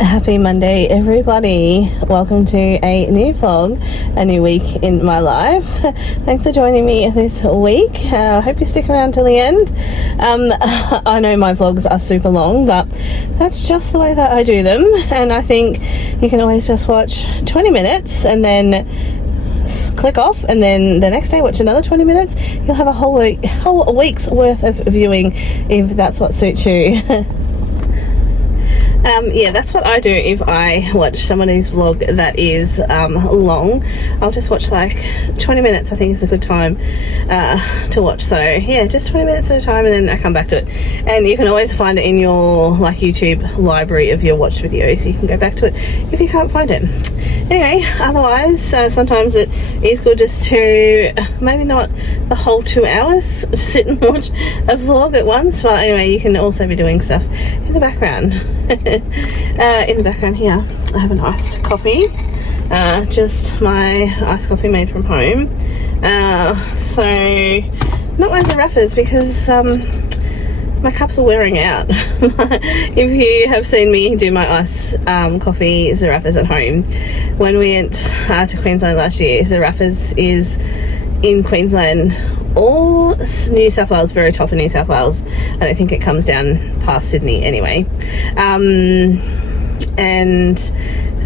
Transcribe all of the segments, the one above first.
Happy Monday, everybody. Welcome to a new vlog, a new week in my life. Thanks for joining me this week. I hope you stick around till the end. I know my vlogs are super long, but that's just the way that I do them. And I think you can always just watch 20 minutes and then click off, and then the next day watch another 20 minutes. You'll have a whole week's worth of viewing if that's what suits you. Yeah, that's what I do if I watch somebody's vlog that is long. I'll just watch like 20 minutes. I think is a good time to watch. So yeah, just 20 minutes at a time, and then I come back to it. And you can always find it in your like YouTube library of your watched videos. You can go back to it if you can't find it. Anyway, otherwise sometimes it is good just to maybe not the whole 2 hours sit and watch a vlog at once, but anyway, you can also be doing stuff in the background. In the background here I have an iced coffee, just my iced coffee made from home. So not my Zarafas because my cups are wearing out. If you have seen me do my iced coffee Zarafas at home, when we went to Queensland last year, Zarafas is in Queensland or New South Wales, very top of New South Wales. I don't think it comes down past Sydney anyway. And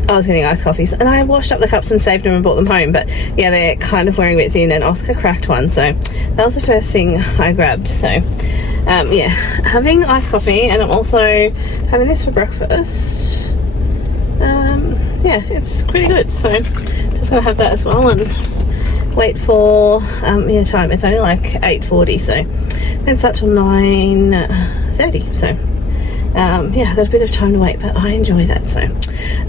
I was getting iced coffees, and I washed up the cups and saved them and brought them home, but yeah, they're kind of wearing a bit thin, and Oscar cracked one, so that was the first thing I grabbed. So yeah, having iced coffee, and I'm also having this for breakfast. Yeah, it's pretty good, so just gonna have that as well and wait for yeah, time. It's only like 8:40, so it's up till 9:30, so yeah, I've got a bit of time to wait, but I enjoy that. So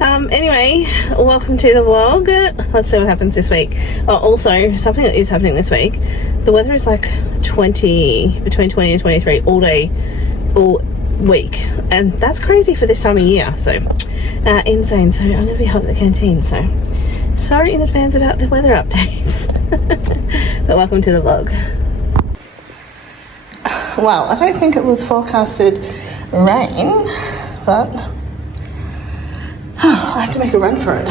anyway, welcome to the vlog. Let's see what happens this week. Oh, also something that is happening this week, the weather is like between 20 and 23 all day all week, and that's crazy for this time of year, so insane. So I'm gonna be hot at the canteen, so sorry in advance about the weather updates. But welcome to the vlog. Well, I don't think it was forecasted rain, but I have to make a run for it.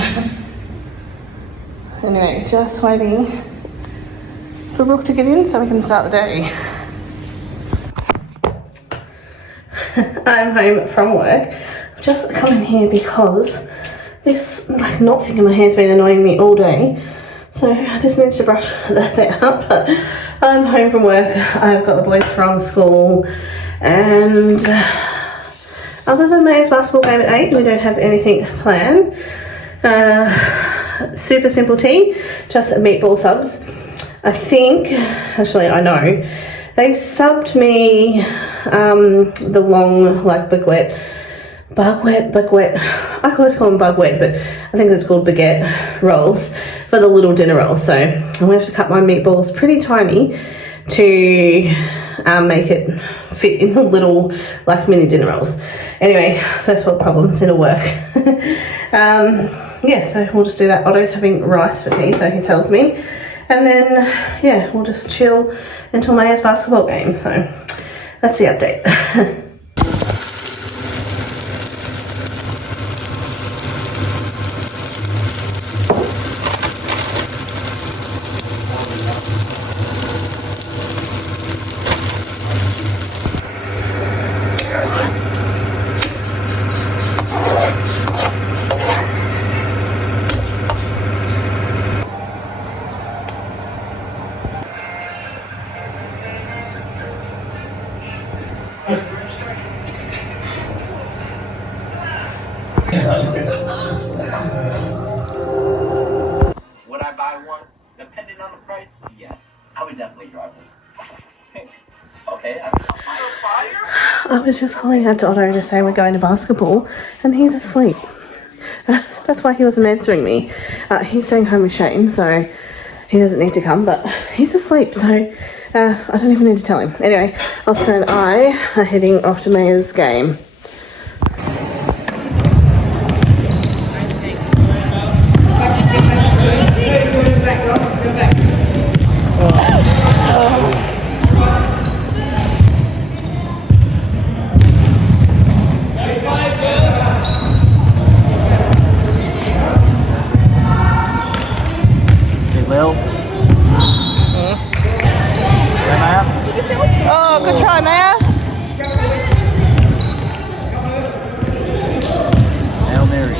Anyway, just waiting for Brooke to get in so we can start the day. I'm home from work. I've just come in here because this like knot thing in my hair's been annoying me all day, so I just need to brush that out. But I'm home from work. I've got the boys from school, and other than May's basketball game at 8, we don't have anything planned. Super simple tea, just meatball subs. I think, actually I know, they subbed me the long like baguette, I always call them bugwet, but I think it's called baguette rolls for the little dinner rolls. So I'm going to have to cut my meatballs pretty tiny to make it fit in the little like mini dinner rolls. Anyway, first world problems, it'll work. Yeah, so we'll just do that. Otto's having rice for tea, so he tells me. And then, yeah, we'll just chill until Maya's basketball game. So that's the update. Would I buy one? Depending on the price, yes. I would definitely drive one. Okay, I'm fire. I was just calling out to Otto to say we're going to basketball, and he's asleep. So that's why he wasn't answering me. He's staying home with Shane, so he doesn't need to come, but he's asleep, so I don't even need to tell him. Anyway, Oscar and I are heading off to Maya's game. good try, Maya. Hail Mary.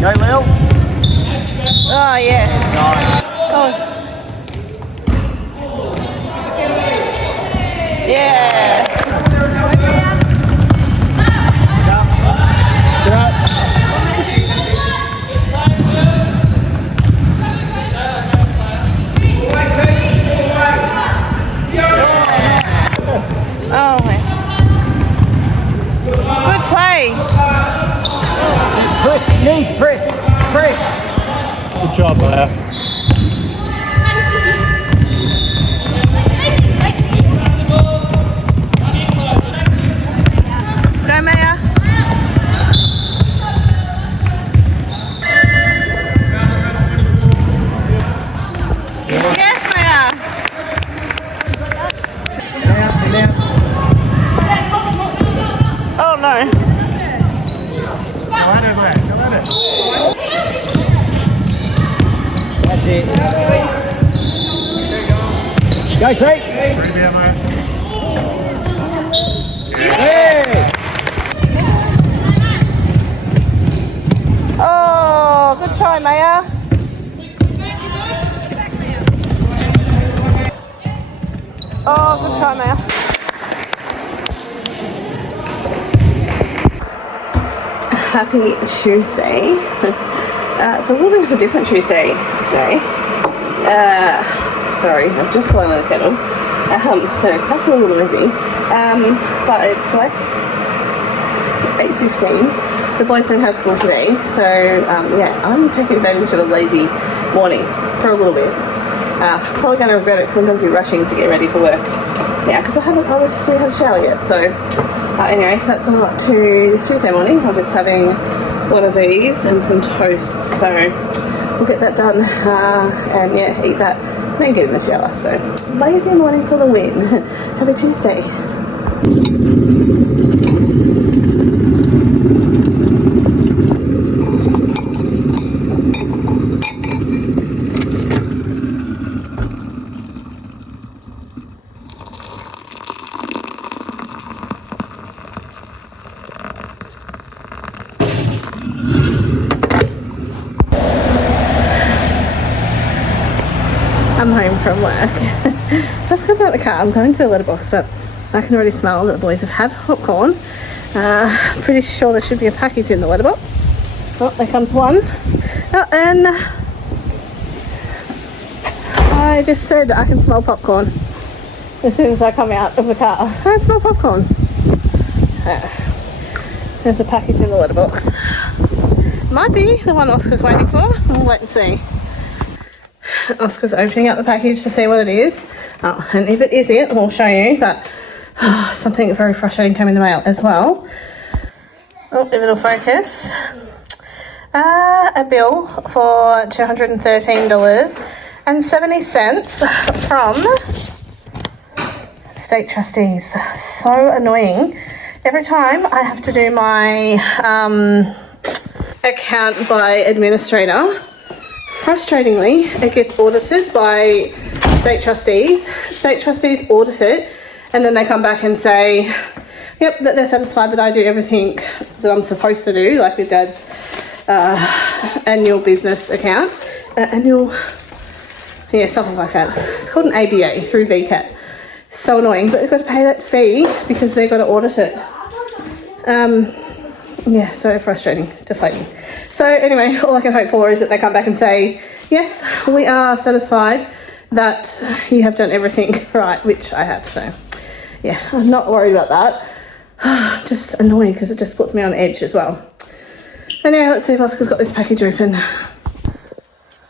Go, Lil. Oh, yeah. Nice. Oh. Yeah. Get up. Oh, my. Good play. Press, knee, press, press. Good job, Maya. Go, Maya. Yes, Maya. Down. Oh, no. Come at it. That's it. Go, T. Hey! Oh, good try, Maya. Oh, good try, Maya. Happy Tuesday. It's a little bit of a different Tuesday today. Sorry, I've just boiled the kettle. So that's a little noisy. But it's like 8:15. The boys don't have school today, so yeah, I'm taking advantage of a lazy morning for a little bit. Probably going to regret it because I'm going to be rushing to get ready for work. Yeah, because I haven't obviously had a shower yet. So anyway, that's what I'm up to this Tuesday morning. I'm just having one of these and some toast. So we'll get that done and yeah, eat that and then get in the shower. So lazy morning for the win. Happy Tuesday. I'm home from work. Just got out of the car. I'm going to the letterbox, but I can already smell that the boys have had popcorn. Pretty sure there should be a package in the letterbox. Oh, there comes one. Oh, and I just said I can smell popcorn as soon as I come out of the car. I smell popcorn. There's a package in the letterbox. Might be the one Oscar's waiting for. We'll wait and see. Oscar's opening up the package to see what it is. Oh, and if it is it, I'll show you, but something very frustrating came in the mail as well. Oh, if it'll focus. A bill for $213.70 from State Trustees. So annoying. Every time I have to do my account by administrator, frustratingly, it gets audited by State Trustees. State Trustees audit it, and then they come back and say, yep, that they're satisfied that I do everything that I'm supposed to do, like with Dad's annual business account. Something like that. It's called an ABA through VCAT. So annoying, but they've got to pay that fee because they've got to audit it. Yeah, so frustrating, deflating. So anyway, all I can hope for is that they come back and say, yes, we are satisfied that you have done everything right, which I have. So yeah, I'm not worried about that. Just annoying because it just puts me on edge as well. Anyway, let's see if Oscar's got this package open.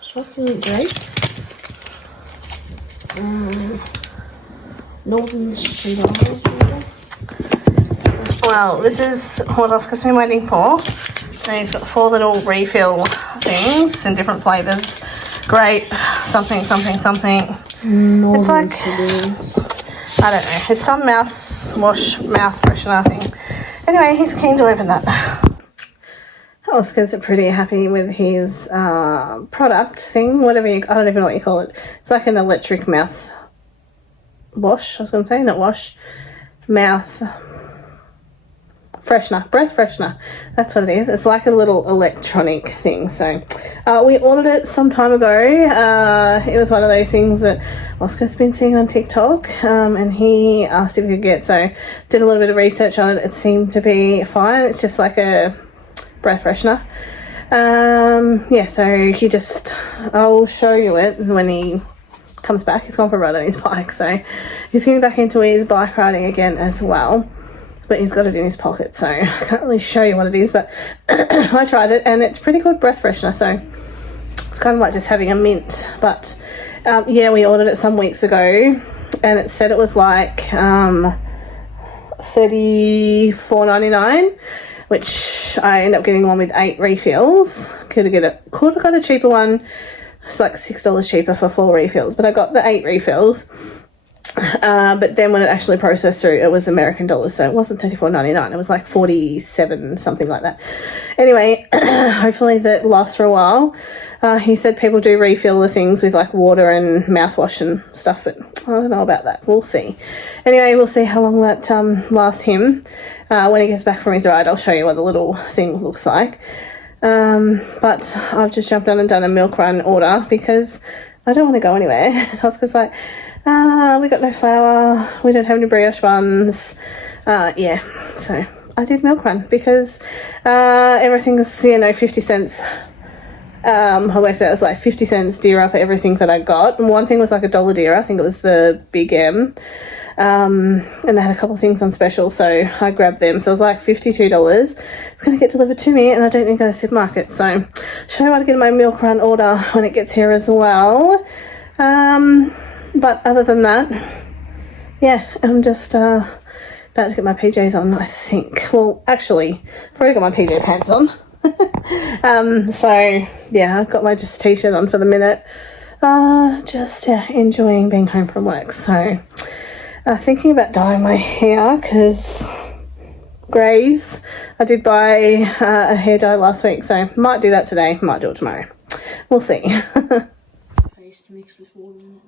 Chocolate grape. Northern $3. Well, this is what Oscar's been waiting for. So he's got 4 little refill things in different flavours. Grape, something. It's like, I don't know, it's some mouthwash, mouth freshener thing. Anyway, he's keen to open that. Oscar's pretty happy with his product thing, whatever I don't even know what you call it. It's like an electric mouth wash, I was going to say, not wash, mouth freshener, breath freshener. That's what it is. It's like a little electronic thing. So we ordered it some time ago. It was one of those things that Oscar's been seeing on TikTok, and he asked if he could get, so did a little bit of research on it. It seemed to be fine. It's just like a breath freshener. Yeah, so you just, I'll show you it when he comes back. He's gone for a ride on his bike, so he's getting back into his bike riding again as well, but he's got it in his pocket, so I can't really show you what it is, but I tried it and it's pretty good breath freshener. So it's kind of like just having a mint, but yeah, we ordered it some weeks ago and it said it was like $34.99, which I ended up getting one with 8 refills. Could have got a cheaper one. It's like $6 cheaper for 4 refills, but I got the 8 refills. But then when it actually processed through, it was American dollars, so it wasn't $34.99. It was like 47, something like that. Anyway, hopefully that lasts for a while. He said people do refill the things with like water and mouthwash and stuff, but I don't know about that. We'll see. Anyway, we'll see how long that lasts him. When he gets back from his ride, I'll show you what the little thing looks like. But I've just jumped on and done a milk run order because I don't want to go anywhere. I was just like, we got no flour, we don't have any brioche buns. Yeah, so I did milk run because everything's, 50 cents. I worked out it was like 50 cents dearer for everything that I got. And one thing was like $1 dearer. I think it was the Big M. And they had a couple of things on special, so I grabbed them. So it was like $52. It's going to get delivered to me and I don't need to go to the supermarket. So show you how to get my milk run order when it gets here as well. But other than that, yeah, I'm just about to get my PJs on, I think. Well, actually, I've already got my PJ pants on. So yeah, I've got my just t-shirt on for the minute. Just enjoying being home from work. So thinking about dyeing my hair because greys. I did buy a hair dye last week, so might do that today, might do it tomorrow. We'll see. Paste mixed with water in it now.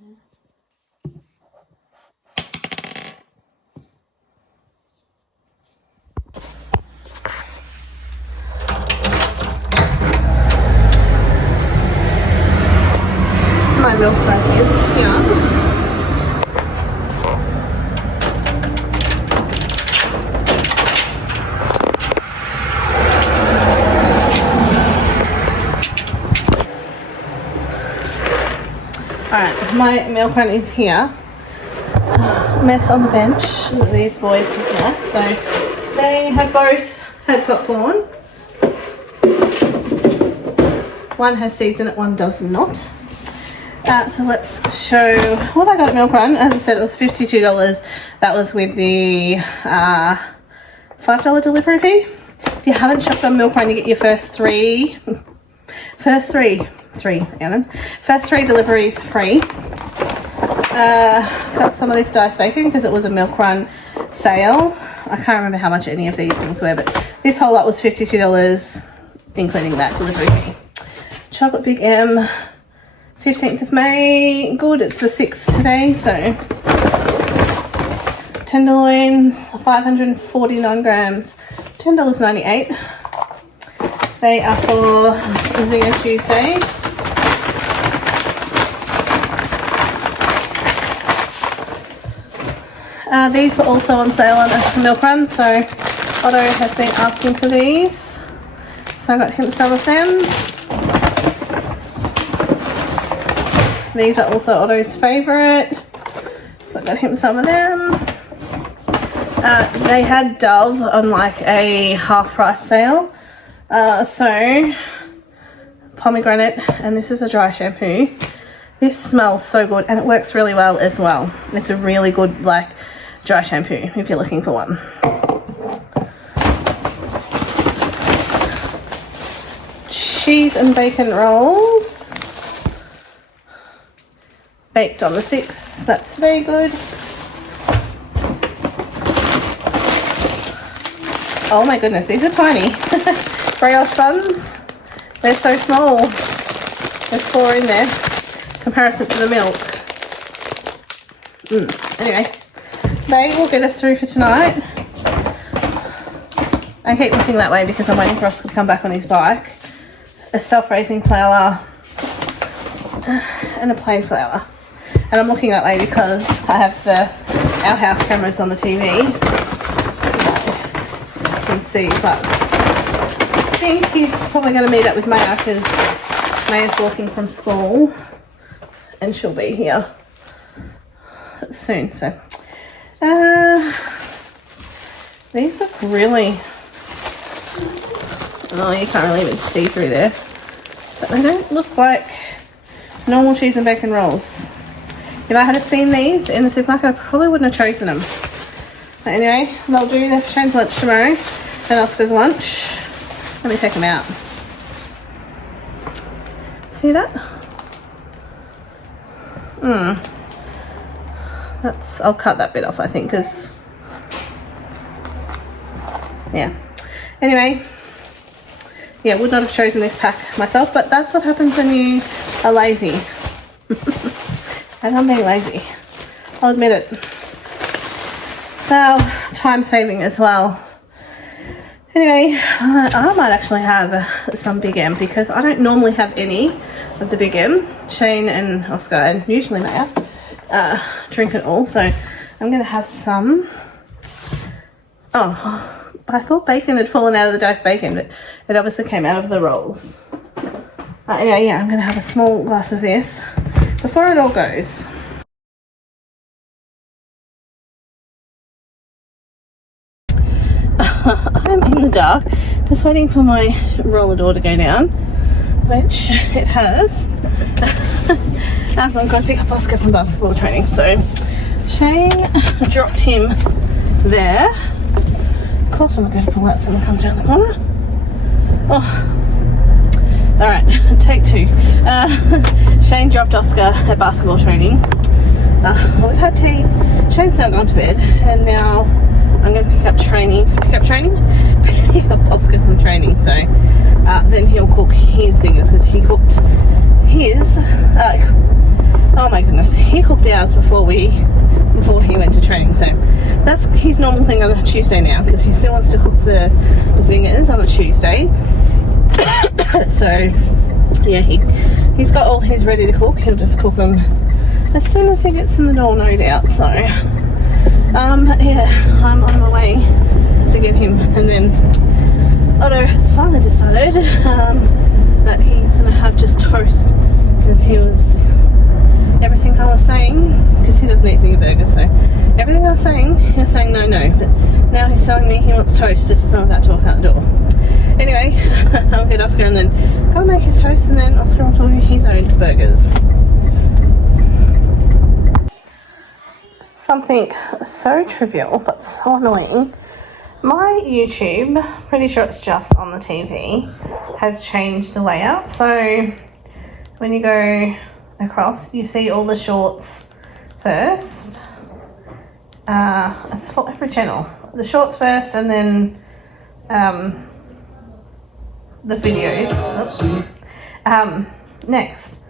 My milk run is here. Alright, my milk run is here. Mess on the bench. These boys are here. So they have both had popcorn. One has seeds in it, one does not. So let's show what I got at Milk Run. As I said, it was $52. That was with the $5 delivery fee. If you haven't shopped on Milk Run, you get your first three deliveries free. Got some of this diced bacon because it was a Milk Run sale. I can't remember how much any of these things were, but this whole lot was $52, including that delivery fee. Chocolate Big M, 15th of May. Good, it's the 6th today, so tenderloins, 549 grams, $10.98. They are for Zinger Tuesday. These were also on sale on Milk Run, so Otto has been asking for these, so I got him some of them. These are also Otto's favourite, so I got him some of them. They had Dove on like a half price sale, so pomegranate, and this is a dry shampoo. This smells so good and it works really well as well. It's a really good like dry shampoo if you're looking for one. Cheese and bacon rolls. Baked on the 6th, that's very good. Oh my goodness, these are tiny. brioche buns. They're so small. There's 4 in there. Comparison to the milk. Anyway, they will get us through for tonight. I keep looking that way because I'm waiting for Oscar to come back on his bike. A self-raising flour and a plain flour. And I'm looking that way because I have our house cameras on the TV. You can see, but I think he's probably going to meet up with Maya because Maya's walking from school and she'll be here soon. So these look really, oh, you can't really even see through there, but they don't look like normal cheese and bacon rolls. If I had seen these in the supermarket, I probably wouldn't have chosen them. But anyway, they'll do their Shane's lunch tomorrow and Oscar's lunch. Let me take them out. See that? I'll cut that bit off, I think, because, yeah. Anyway, yeah, would not have chosen this pack myself, but that's what happens when you are lazy. And I'm being lazy. I'll admit it. Well, time saving as well. Anyway, I might actually have some Big M because I don't normally have any of the Big M. Shane and Oscar and usually Maya drink it all, so I'm going to have some. Oh, I thought bacon had fallen out of the diced bacon, but it obviously came out of the rolls. Anyway, yeah, I'm going to have a small glass of this before it all goes. I'm in the dark, just waiting for my roller door to go down, which it has. I've got to pick up Oscar from basketball training, so Shane dropped him there. Of course, I'm not going to pull out, someone comes around the corner. Oh, all right, take 2. Shane dropped Oscar at basketball training. We've had tea. Shane's now gone to bed, and now I'm going to pick up Oscar from training. So then he'll cook his thingers because he cooked his. Oh my goodness, he cooked ours before he went to training. So that's his normal thing on a Tuesday now because he still wants to cook the zingers on a Tuesday. So yeah, he's got all his ready to cook. He'll just cook them as soon as he gets in the door, no doubt. So yeah, I'm on my way to get him. And then Otto has finally decided that he's going to have just toast because everything I was saying, because he doesn't eat zinger burgers, so everything I was saying, he was saying no, but now he's telling me he wants toast just as I'm about to walk out the door. Anyway, I'll get Oscar and then go make his toast, and then Oscar will do his own burgers. Something so trivial but so annoying. My YouTube, pretty sure it's just on the TV, has changed the layout. So when you go across, you see all the shorts first. It's for every channel. The shorts first, and then the videos next.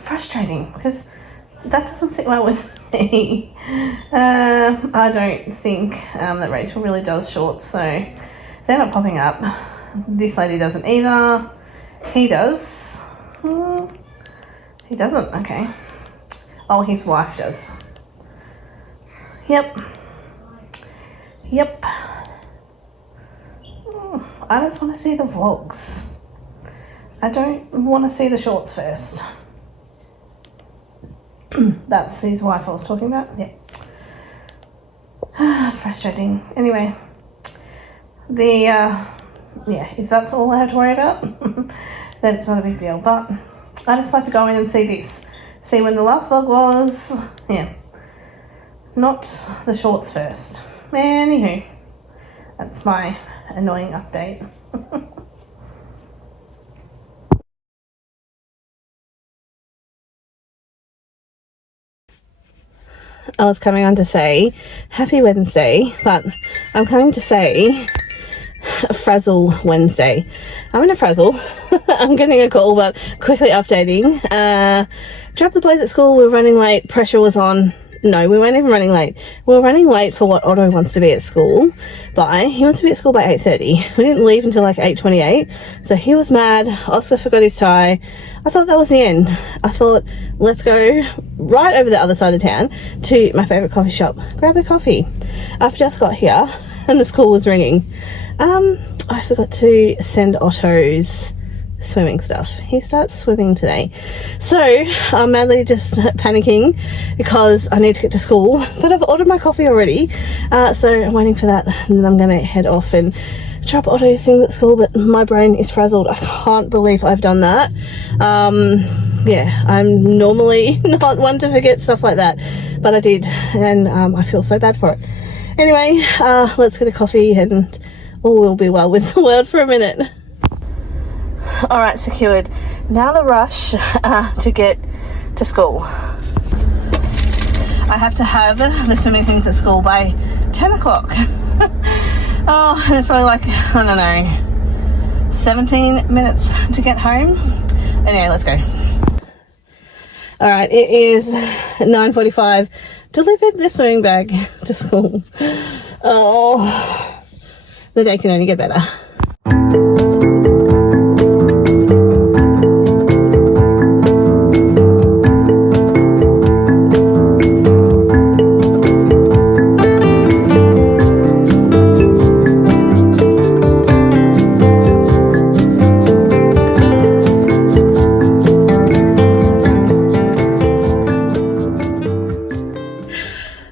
Frustrating because that doesn't sit well with me. I don't think that Rachel really does shorts, so they're not popping up. This lady doesn't either. He does. He doesn't, okay. Oh, his wife does. Yep. I just want to see the vlogs. I don't want to see the shorts first. That's his wife I was talking about. Yeah. Frustrating. Anyway, yeah, if that's all I have to worry about, then it's not a big deal. But I just like to go in and see this. See when the last vlog was. Yeah. Not the shorts first. Anywho, that's my annoying update. I was coming on to say happy Wednesday, but I'm coming to say Frazzle Wednesday. I'm in a frazzle. I'm getting a call, but quickly updating. Dropped the boys at school. We were running late. Pressure was on. No, we weren't even running late. We were running late for what Otto wants to be at school by. He wants to be at school by 8:30. We didn't leave until like 8:28. So he was mad. Oscar forgot his tie. I thought that was the end. I thought, let's go right over the other side of town to my favourite coffee shop. Grab a coffee. I've just got here and the school was ringing. I forgot to send Otto's swimming stuff. He starts swimming today, so I'm madly just panicking because I need to get to school, but I've ordered my coffee already, so I'm waiting for that, and then I'm gonna head off and drop Otto's things at school. But my brain is frazzled. I can't believe I've done that. Yeah, I'm normally not one to forget stuff like that, but I did, and I feel so bad for it. Anyway, let's get a coffee and all will be well with the world for a minute. All right, secured. Now the rush to get to school. I have to have the swimming things at school by 10 o'clock. Oh, and it's probably like, I don't know, 17 minutes to get home. Anyway, let's go. All right, it is 9:45. Delivered the swimming bag to school. Oh, the day can only get better.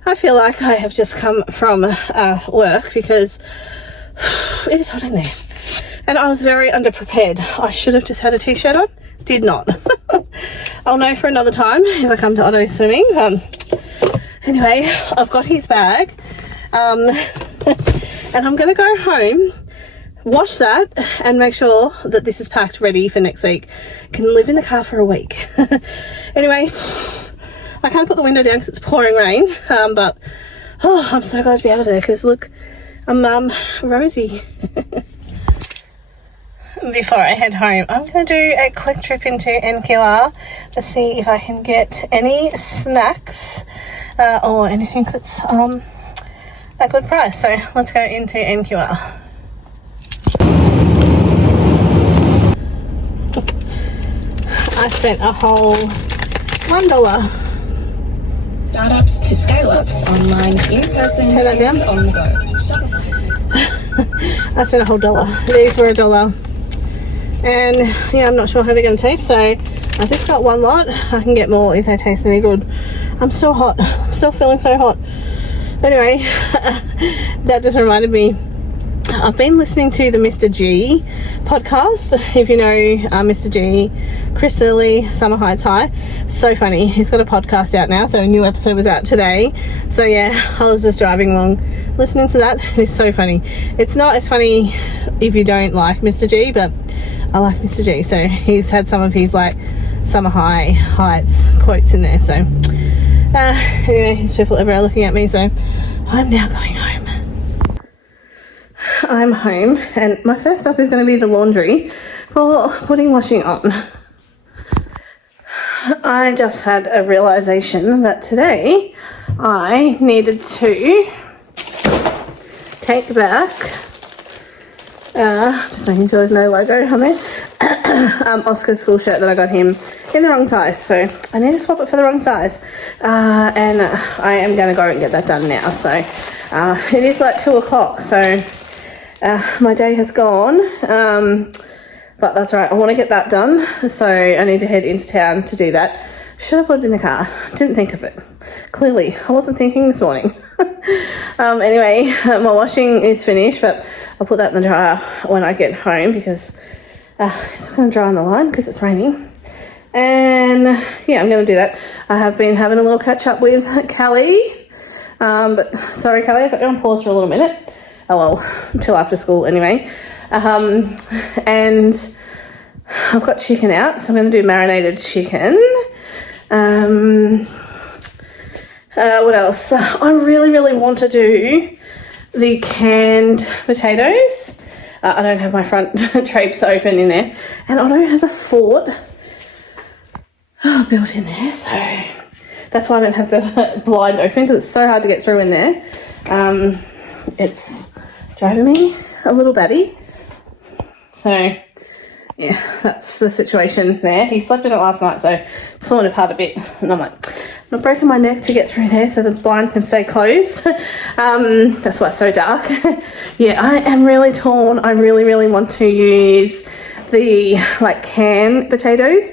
I feel like I have just come from work because it is hot in there, and I was very underprepared. I should have just had a t-shirt on, did not. I'll know for another time if I come to Otto swimming. Anyway, I've got his bag, and I'm gonna go home, wash that, and make sure that this is packed ready for next week. Can live in the car for a week. Anyway, I can't put the window down because it's pouring rain, but oh, I'm so glad to be out of there because look, I'm rosy. Before I head home, I'm going to do a quick trip into NQR to see if I can get any snacks or anything that's a good price. So let's go into NQR. I spent a whole $1. Startups to scale-ups, online, in-person, Turn that down. on the go. I spent a whole $1. These were $1. And yeah, I'm not sure how they're going to taste, so I just got one lot. I can get more if they taste any good. I'm so hot. I'm still feeling so hot. Anyway, that just reminded me, I've been listening to the Mr. G podcast. If you know Mr. G, Chris Early, Summer Heights High. So funny. He's got a podcast out now, so a new episode was out today. So yeah, I was just driving along listening to that. It's so funny. It's not as funny if you don't like Mr. G, but I like Mr. G. So he's had some of his like Summer Heights quotes in there. So anyway, there's people everywhere looking at me, so I'm now going home. I'm home, and my first stop is going to be the laundry for putting washing on. I just had a realization that today I needed to take back, just making sure there's no logo on there, Oscar's school shirt that I got him in the wrong size, so I need to swap it for the wrong size, and I am going to go and get that done now. So it is like 2 o'clock, so my day has gone, but that's right, I want to get that done, so I need to head into town to do that. Should I put it in the car? Didn't think of it. Clearly, I wasn't thinking this morning. Anyway, my washing is finished, but I'll put that in the dryer when I get home because it's not going to dry on the line because it's raining. And yeah, I'm going to do that. I have been having a little catch up with Callie, but sorry Callie, I got you on pause for a little minute. Oh well, until after school anyway. And I've got chicken out, so I'm going to do marinated chicken. What else? I really want to do the canned potatoes. I don't have my front drapes open in there, and Otto has a fort built in there, so that's why I don't have the blind open, because it's so hard to get through in there. It's driving me a little batty. So yeah, that's the situation there. He slept in it last night, so it's fallen apart a bit, and I'm like, I'm not breaking my neck to get through there so the blind can stay closed. That's why it's so dark. Yeah, I am really torn. I really want to use the like canned potatoes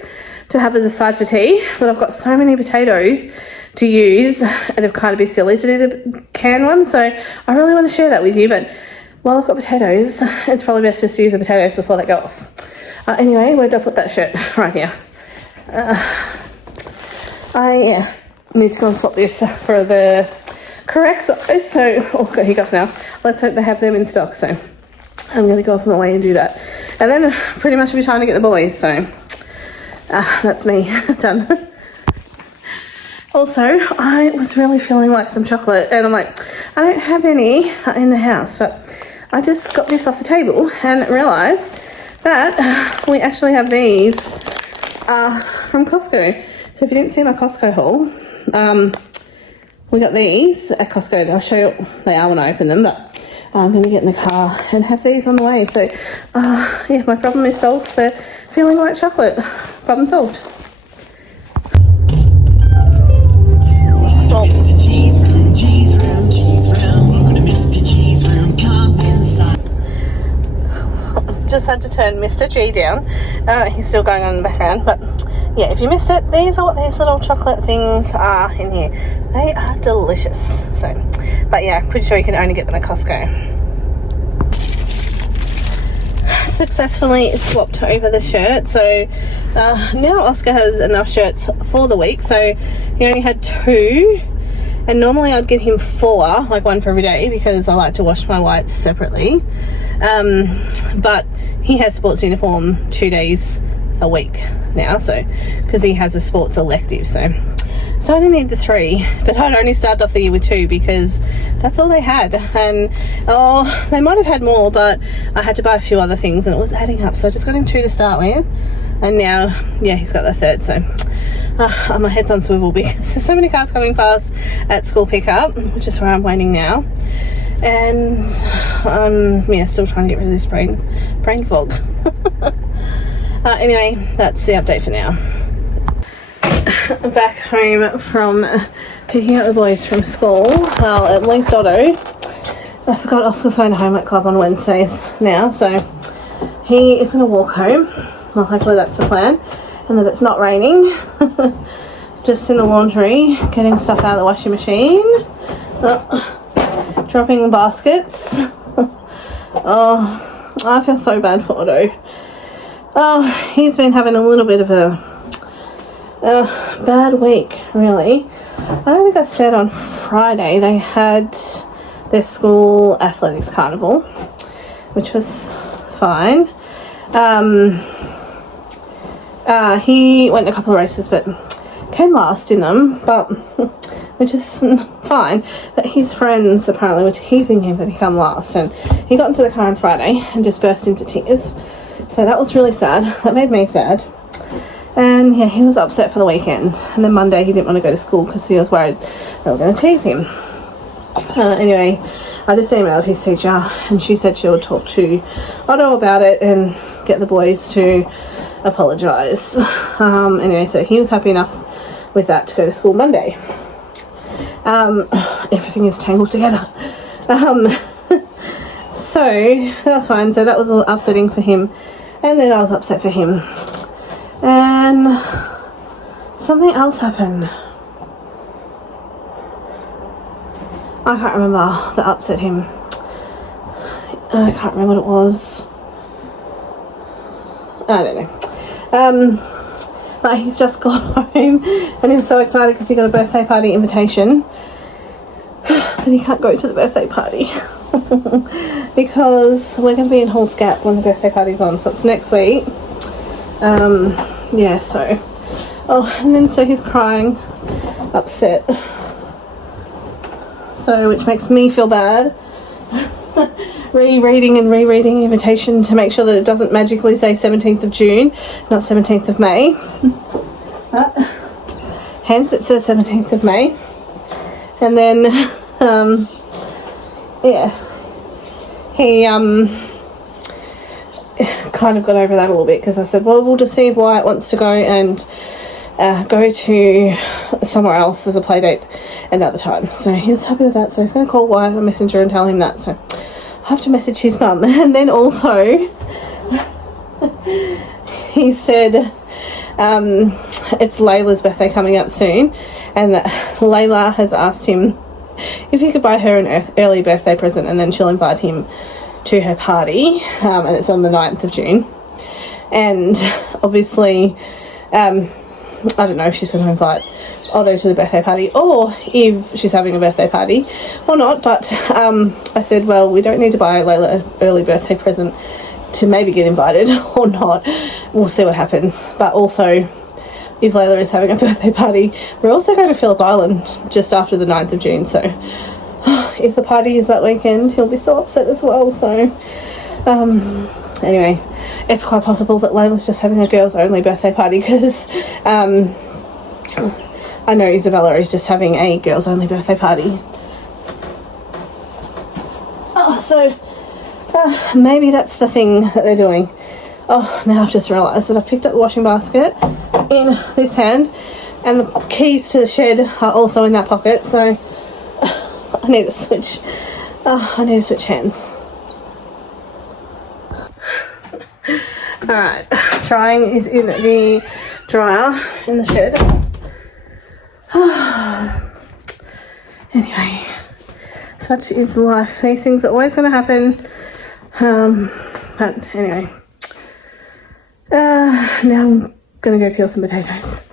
to have as a side for tea, but I've got so many potatoes to use, it'd kind of be silly to do the canned one, so I really want to share that with you, but while I've got potatoes, it's probably best just to use the potatoes before they go off. Anyway, where did I put that shirt? Right here. I need to go and swap this for the correct size, so, oh, got hiccups now. Let's hope they have them in stock, so I'm going to go off my way and do that. And then pretty much it'll be time to get the boys, so that's me, done. Also, I was really feeling like some chocolate, and I'm like, I don't have any in the house, but I just got this off the table and realised that we actually have these from Costco. So if you didn't see my Costco haul, we got these at Costco. I'll show you what they are when I open them, but I'm going to get in the car and have these on the way. So yeah, my problem is solved for feeling like chocolate. Problem solved. Just had to turn Mr. G down. He's still going on in the background, but yeah, if you missed it, these are what these little chocolate things are in here. They are delicious. So, but yeah, pretty sure you can only get them at Costco. Successfully swapped over the shirt, so now Oscar has enough shirts for the week, so he only had 2, and normally I'd get him 4, like 1 for every day, because I like to wash my whites separately, but he has sports uniform 2 days a week now, so because he has a sports elective, so I only need the 3, but I'd only started off the year with 2 because that's all they had, and they might have had more, but I had to buy a few other things and it was adding up, so I just got him 2 to start with, and now yeah, he's got the 3rd, so my head's on swivel because there's so many cars coming past at school pickup, which is where I'm waiting now, and yeah, still trying to get rid of this brain fog. Anyway, that's the update for now. Back home from picking up the boys from school. Well, at least Otto. I forgot Oscar's going to homework club on Wednesdays now, so he is going to walk home. Well, hopefully that's the plan, and that it's not raining. Just in the laundry, getting stuff out of the washing machine. Dropping baskets. Oh, I feel so bad for Otto. Oh, he's been having a little bit of a bad week, really. I don't think I said on Friday they had their school athletics carnival, which was fine. He went a couple of races but came last in them, but which is fine. But his friends apparently were teasing him that he come last, and he got into the car on Friday and just burst into tears. So that was really sad. That made me sad. And yeah, he was upset for the weekend. And then Monday he didn't want to go to school because he was worried they were going to tease him. Anyway, I just emailed his teacher and she said she would talk to Otto about it and get the boys to apologise. Anyway, so he was happy enough with that to go to school Monday. Everything is tangled together. So that's fine. So that was a little upsetting for him. And then I was upset for him. And something else happened. I can't remember that upset him. I can't remember what it was. I don't know. But he's just got home and he was so excited because he got a birthday party invitation. But he can't go to the birthday party. Because we're going to be in Halls Gap when the birthday party's on, so it's next week. Yeah, so and then so he's crying, upset, so which makes me feel bad rereading and rereading the invitation to make sure that it doesn't magically say 17th of June, not 17th of May. But hence it says 17th of May. And then, yeah, he kind of got over that a little bit because I said, well, we'll just see if Wyatt wants to go and go to somewhere else as a play date another time. So he was happy with that, so he's going to call Wyatt on Messenger and tell him that. So I have to message his mum. And then also he said it's Layla's birthday coming up soon, and that Layla has asked him if he could buy her an early birthday present, and then she'll invite him to her party, and it's on the 9th of June. And obviously I don't know if she's going to invite Otto to the birthday party or if she's having a birthday party or not, but I said, well, we don't need to buy Layla an early birthday present to maybe get invited or not. We'll see what happens. But also, if Layla is having a birthday party, we're also going to Phillip Island just after the 9th of June, so if the party is that weekend, he'll be so upset as well. So anyway, it's quite possible that Layla's just having a girls only birthday party, because I know Isabella is just having a girls only birthday party. Oh, so maybe that's the thing that they're doing. Oh, now I've just realised that I've picked up the washing basket in this hand, and the keys to the shed are also in that pocket, so I need to switch hands. Alright, drying is in the dryer in the shed. Anyway, such is life. These things are always going to happen. But anyway, now I'm going to go peel some potatoes.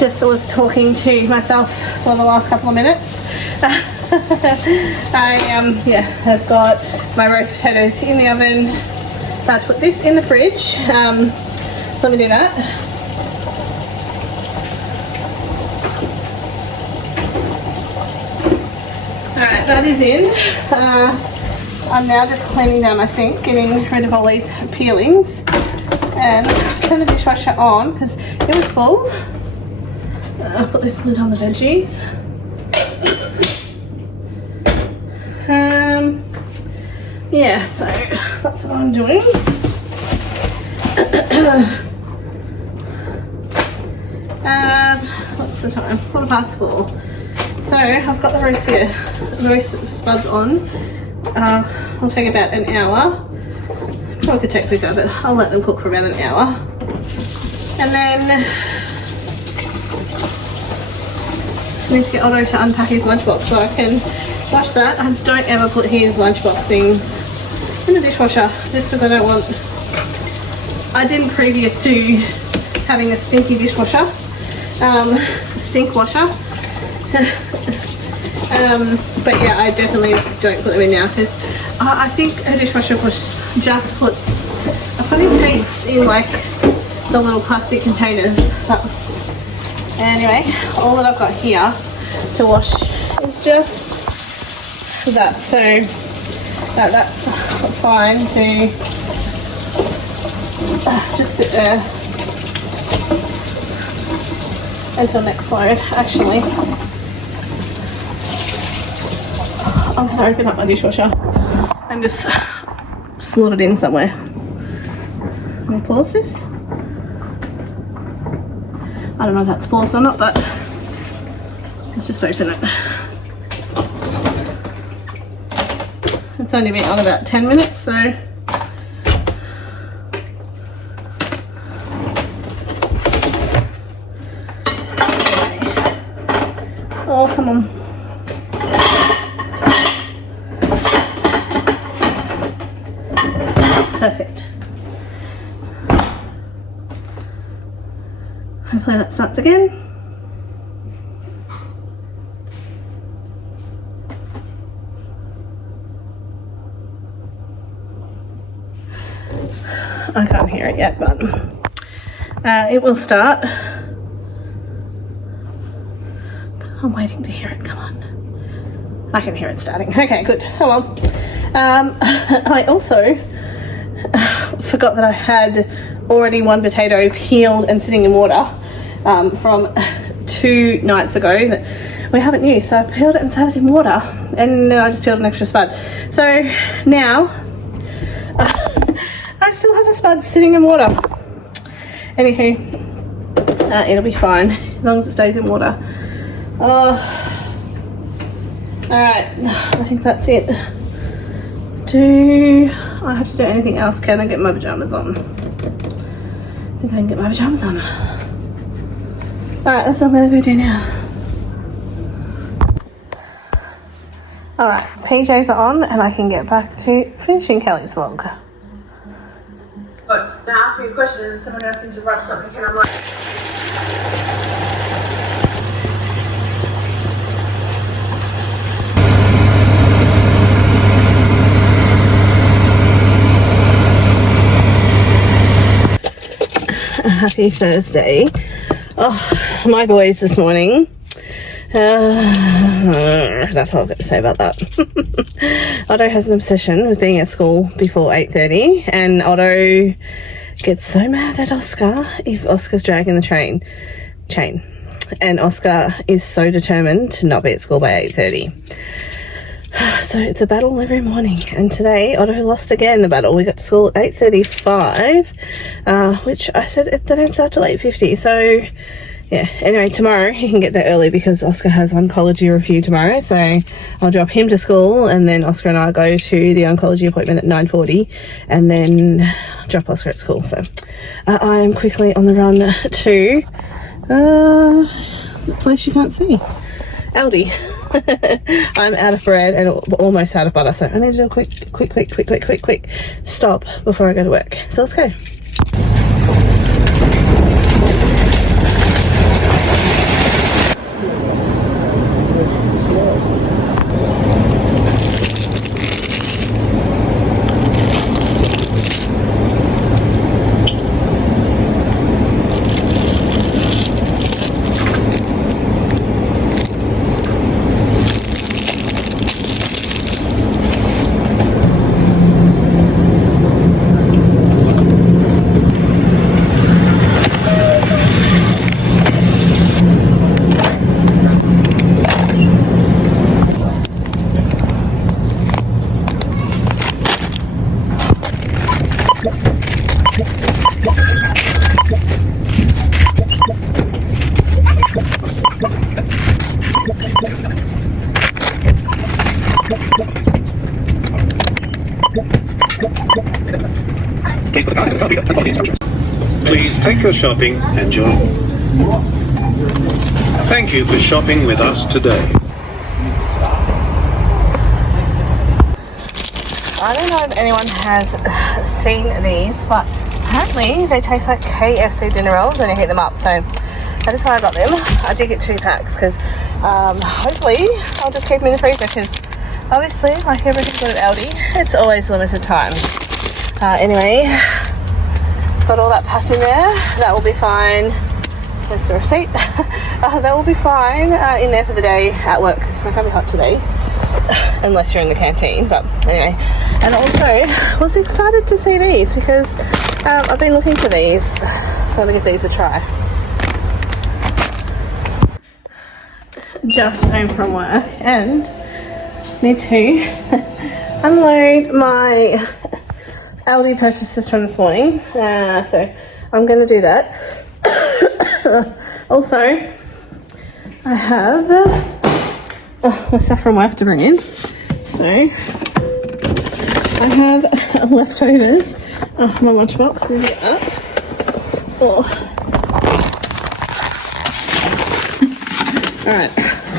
just was talking to myself for the last couple of minutes. I have got my roast potatoes in the oven. About to put this in the fridge. Let me do that. Alright, that is in. I'm now just cleaning down my sink, getting rid of all these peelings, and turn the dishwasher on because it was full. I'll put this lid on the veggies. Yeah, so that's what I'm doing. What's the time? 4:15. So I've got the roast spuds on. It'll take about an hour. Probably could take quicker, but I'll let them cook for about an hour. And then I need to get Otto to unpack his lunchbox so I can wash that. I don't ever put his lunchbox things in the dishwasher just because I don't want... I didn't previous to having a stinky dishwasher, stink washer. But yeah, I definitely don't put them in now because I think a dishwasher just puts a funny taste in like the little plastic containers. But anyway, all that I've got here to wash is just that, so that's fine to just sit there until next load. Actually, I'm going to open up my dishwasher and just slot it in somewhere. Let me pause this. I don't know if that's paused or not, but let's just open it. It's only been on about 10 minutes, so oh, come on. Perfect. Hopefully that starts again. I can't hear it yet, but it will start. I'm waiting to hear it. Come on. I can hear it starting. Okay, good. Oh well. I also forgot that I had already one potato peeled and sitting in water from 2 nights ago that we haven't used. So I peeled it and sat it in water, and then I just peeled an extra spud. So now I still have a spud sitting in water. Anywho, it'll be fine as long as it stays in water. Alright, I think that's it. Do I have to do anything else? Can I get my pajamas on? I think I can get my pajamas on. Alright, that's what I'm going to go do now. Alright, PJs are on and I can get back to finishing Kelly's vlog. But now asking a question and someone else seems to write something and I'm like... Happy Thursday. Oh, my boys this morning. That's all I've got to say about that. Otto has an obsession with being at school before 8:30, and Otto gets so mad at Oscar if Oscar's dragging the chain. And Oscar is so determined to not be at school by 8:30. So it's a battle every morning, and today Otto lost again the battle. We got to school at 8:35, which I said they don't start till 8:50. So yeah, anyway, tomorrow he can get there early because Oscar has oncology review tomorrow, so I'll drop him to school and then Oscar and I go to the oncology appointment at 9:40 and then drop Oscar at school. So I am quickly on the run to the place you can't see, Aldi. I'm out of bread and almost out of butter, so I need to do a quick stop before I go to work. So let's go. Make your shopping and joy. Thank you for shopping with us today. I don't know if anyone has seen these, but apparently they taste like KFC dinner rolls when you heat them up. So that is why I got them. I did get 2 packs because hopefully I'll just keep them in the freezer because obviously, like everything got at Aldi, it's always limited time. Anyway, got all that packed in there. That will be fine. There's the receipt. That will be fine in there for the day at work because it's not going to be hot today unless you're in the canteen. But anyway, and also was excited to see these because I've been looking for these, so I'm going to give these a try. Just home from work and need to unload my Aldi purchases from this morning, so I'm going to do that. Also, I have my stuff from work to bring in, so I have leftovers of my lunchbox. Let me get up. Alright,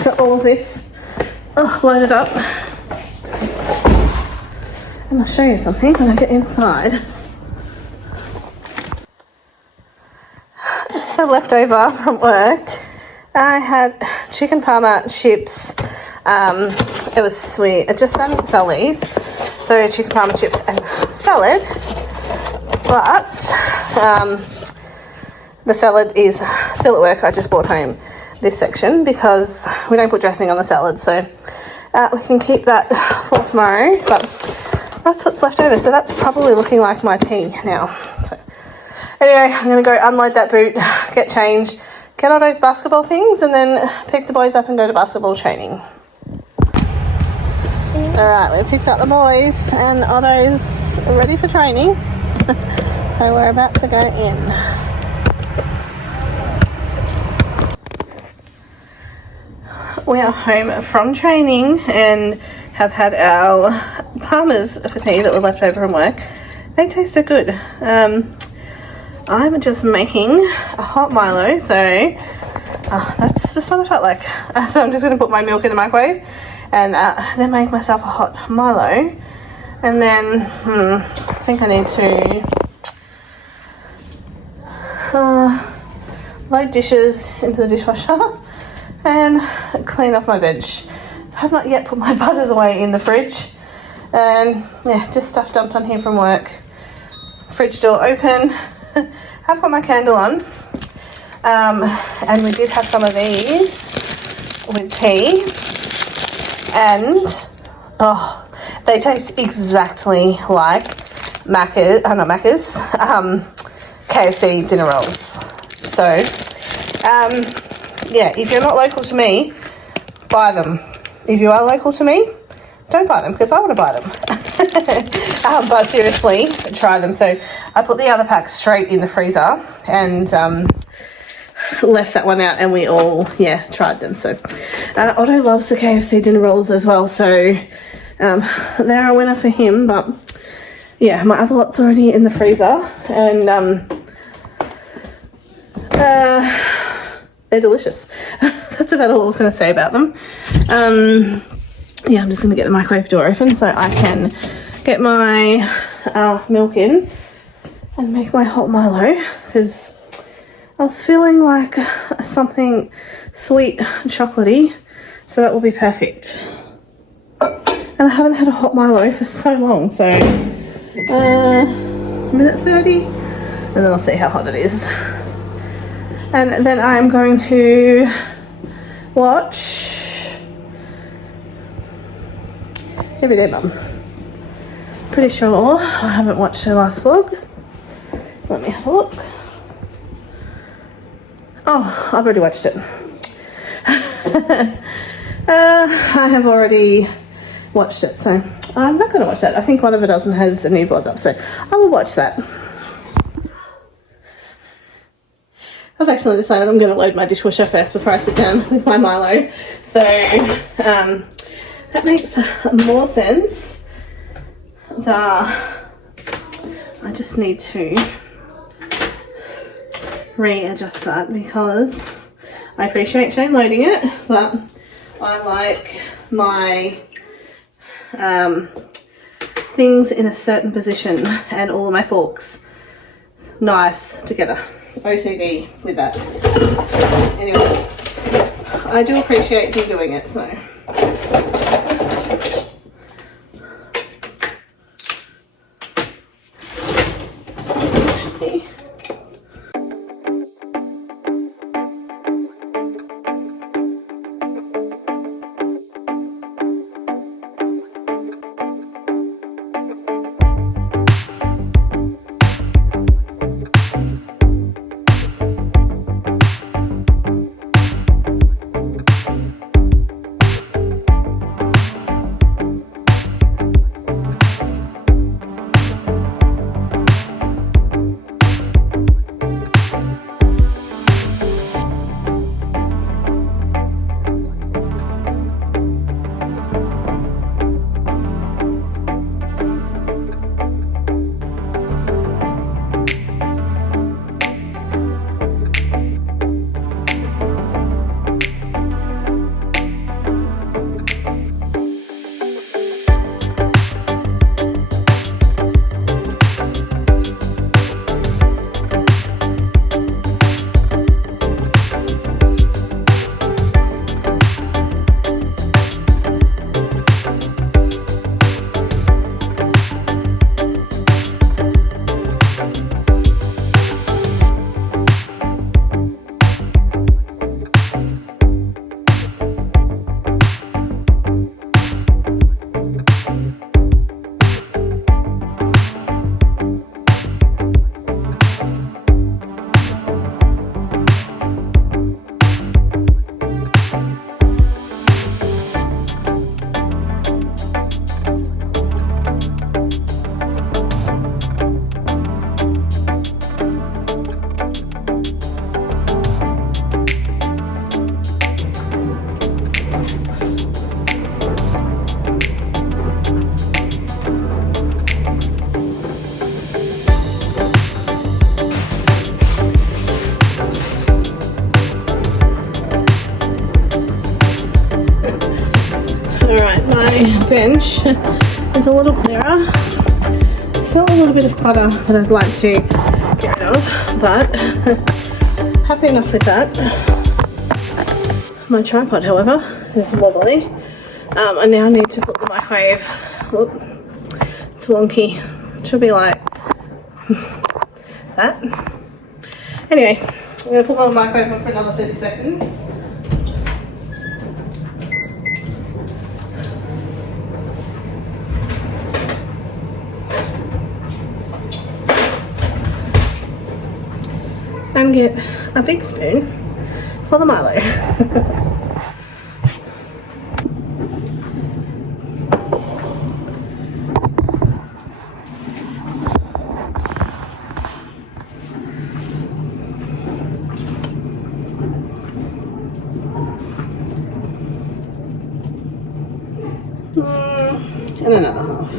got all of this loaded up. And I'll show you something when I get inside. So left over from work, I had chicken parma chips. It was sweet. I just started to sell these. So chicken parma chips and salad. But the salad is still at work. I just brought home this section because we don't put dressing on the salad. So we can keep that for tomorrow. But that's what's left over, so that's probably looking like my tea now. So anyway, I'm going to go unload that boot, get changed, get all those basketball things, and then pick the boys up and go to basketball training. Alright, we've picked up the boys and Otto's ready for training. So we're about to go in. We are home from training and have had our Palmers for tea that were left over from work. They tasted good. I'm just making a hot Milo, so that's just what I felt like. So I'm just going to put my milk in the microwave and then make myself a hot Milo. And then I think I need to load dishes into the dishwasher and clean off my bench. I have not yet put my butters away in the fridge. And yeah, just stuff dumped on here from work. Fridge door open. Have got my candle on. And we did have some of these with tea. And they taste exactly like Macca's, KFC dinner rolls. So yeah, if you're not local to me, buy them. If you are local to me, don't buy them because I want to buy them. But seriously, try them. So I put the other pack straight in the freezer and left that one out, and we all tried them. So Otto loves the KFC dinner rolls as well, so they're a winner for him. But yeah, my other lot's already in the freezer, and they're delicious. That's about all I was going to say about them. Yeah, I'm just going to get the microwave door open so I can get my milk in and make my hot Milo, because I was feeling like something sweet and chocolatey, so that will be perfect. And I haven't had a hot Milo for so long, so minute 30, and then I'll see how hot it is. And then I'm going to watch Everyday Mum. Pretty sure I haven't watched her last vlog. Let me have a look. Oh, I've already watched it. I have already watched it, so I'm not going to watch that. I think one of a dozen has a new vlog up, so I will watch that. I've actually decided I'm going to load my dishwasher first before I sit down with my Milo. So that makes more sense. I just need to readjust that because I appreciate Shane loading it, but I like my things in a certain position and all of my forks, knives together. OCD with that. Anyway, I do appreciate you doing it, so. Alright, my bench is a little clearer. Still a little bit of clutter that I'd like to get rid of, but happy enough with that. My tripod, however, is wobbly. I now need to put the microwave. Whoop, it's wonky. It should be like that. Anyway, I'm going to put my microwave on for another 30 seconds. And get a big spoon for the Milo. And another half.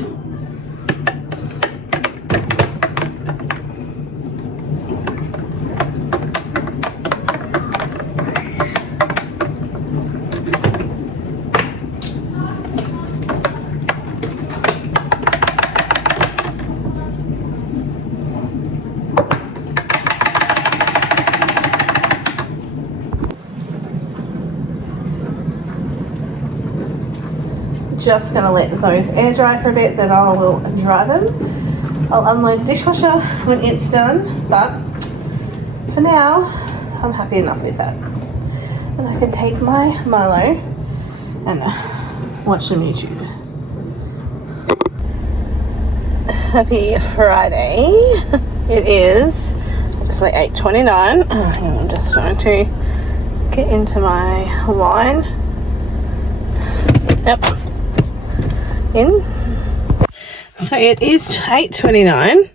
Just gonna let those air dry for a bit, then I will dry them. I'll unload the dishwasher when it's done, but for now I'm happy enough with that. And I can take my Milo and watch some YouTube. Happy Friday. It is obviously 8:29. I'm just going to get into my line. Yep. In. So it is 8:29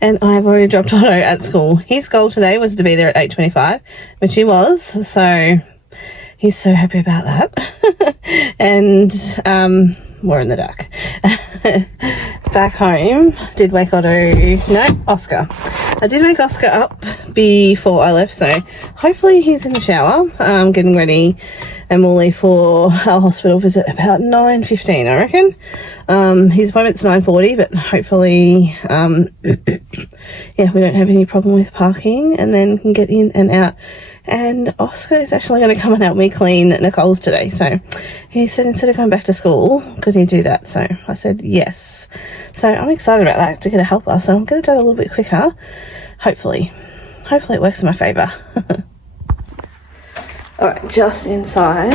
and I've already dropped Otto at school. His goal today was to be there at 8:25, which he was, so he's so happy about that. And we're in the dark. Back home, did wake Oscar. I did wake Oscar up before I left, so hopefully he's in the shower, getting ready, and we'll leave for our hospital visit about 9:15, I reckon. His appointment's 9:40, but hopefully, yeah, we don't have any problem with parking, and then can get in and out. And Oscar is actually going to come and help me clean Nicole's today. So he said instead of going back to school, could he do that? So I said yes. So I'm excited about that, to get a helper. So I'm going to do it a little bit quicker. Hopefully it works in my favour. All right, just inside,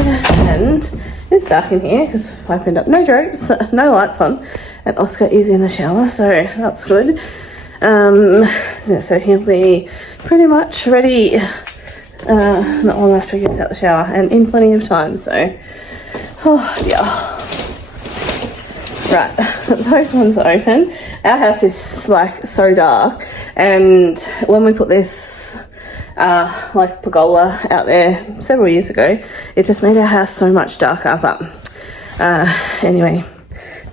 and it's dark in here because I opened up, no drapes, no lights on, and Oscar is in the shower, so that's good. So he'll be pretty much ready not long after he gets out the shower, and in plenty of time, so oh dear. Right, those ones are open. Our house is like so dark, and when we put this like pergola out there several years ago, it just made our house so much darker. But anyway,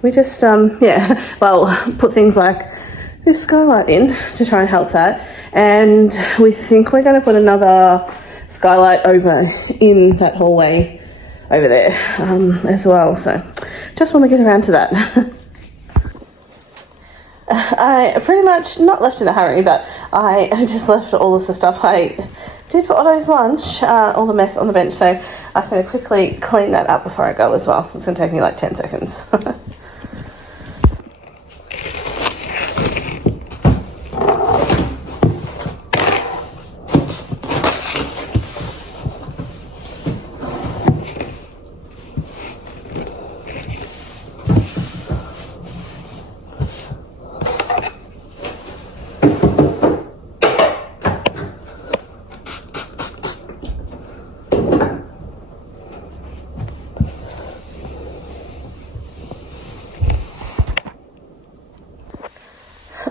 we just put things like this skylight in to try and help that, and we think we're going to put another skylight over in that hallway over there as well, so just want to get around to that. I pretty much not left in a hurry, but I just left all of the stuff I did for Otto's lunch, all the mess on the bench, so I was going to quickly clean that up before I go as well. It's going to take me like 10 seconds.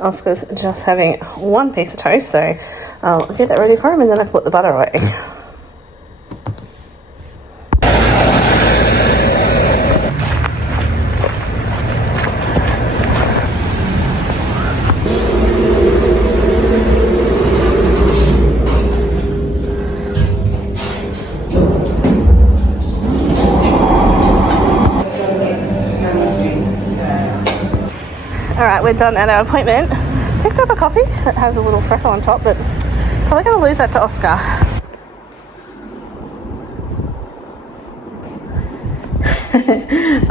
Oscar's just having one piece of toast, so I'll get that ready for him, and then I put the butter away. Alright, we're done at our appointment. Picked up a coffee that has a little freckle on top, but probably going to lose that to Oscar.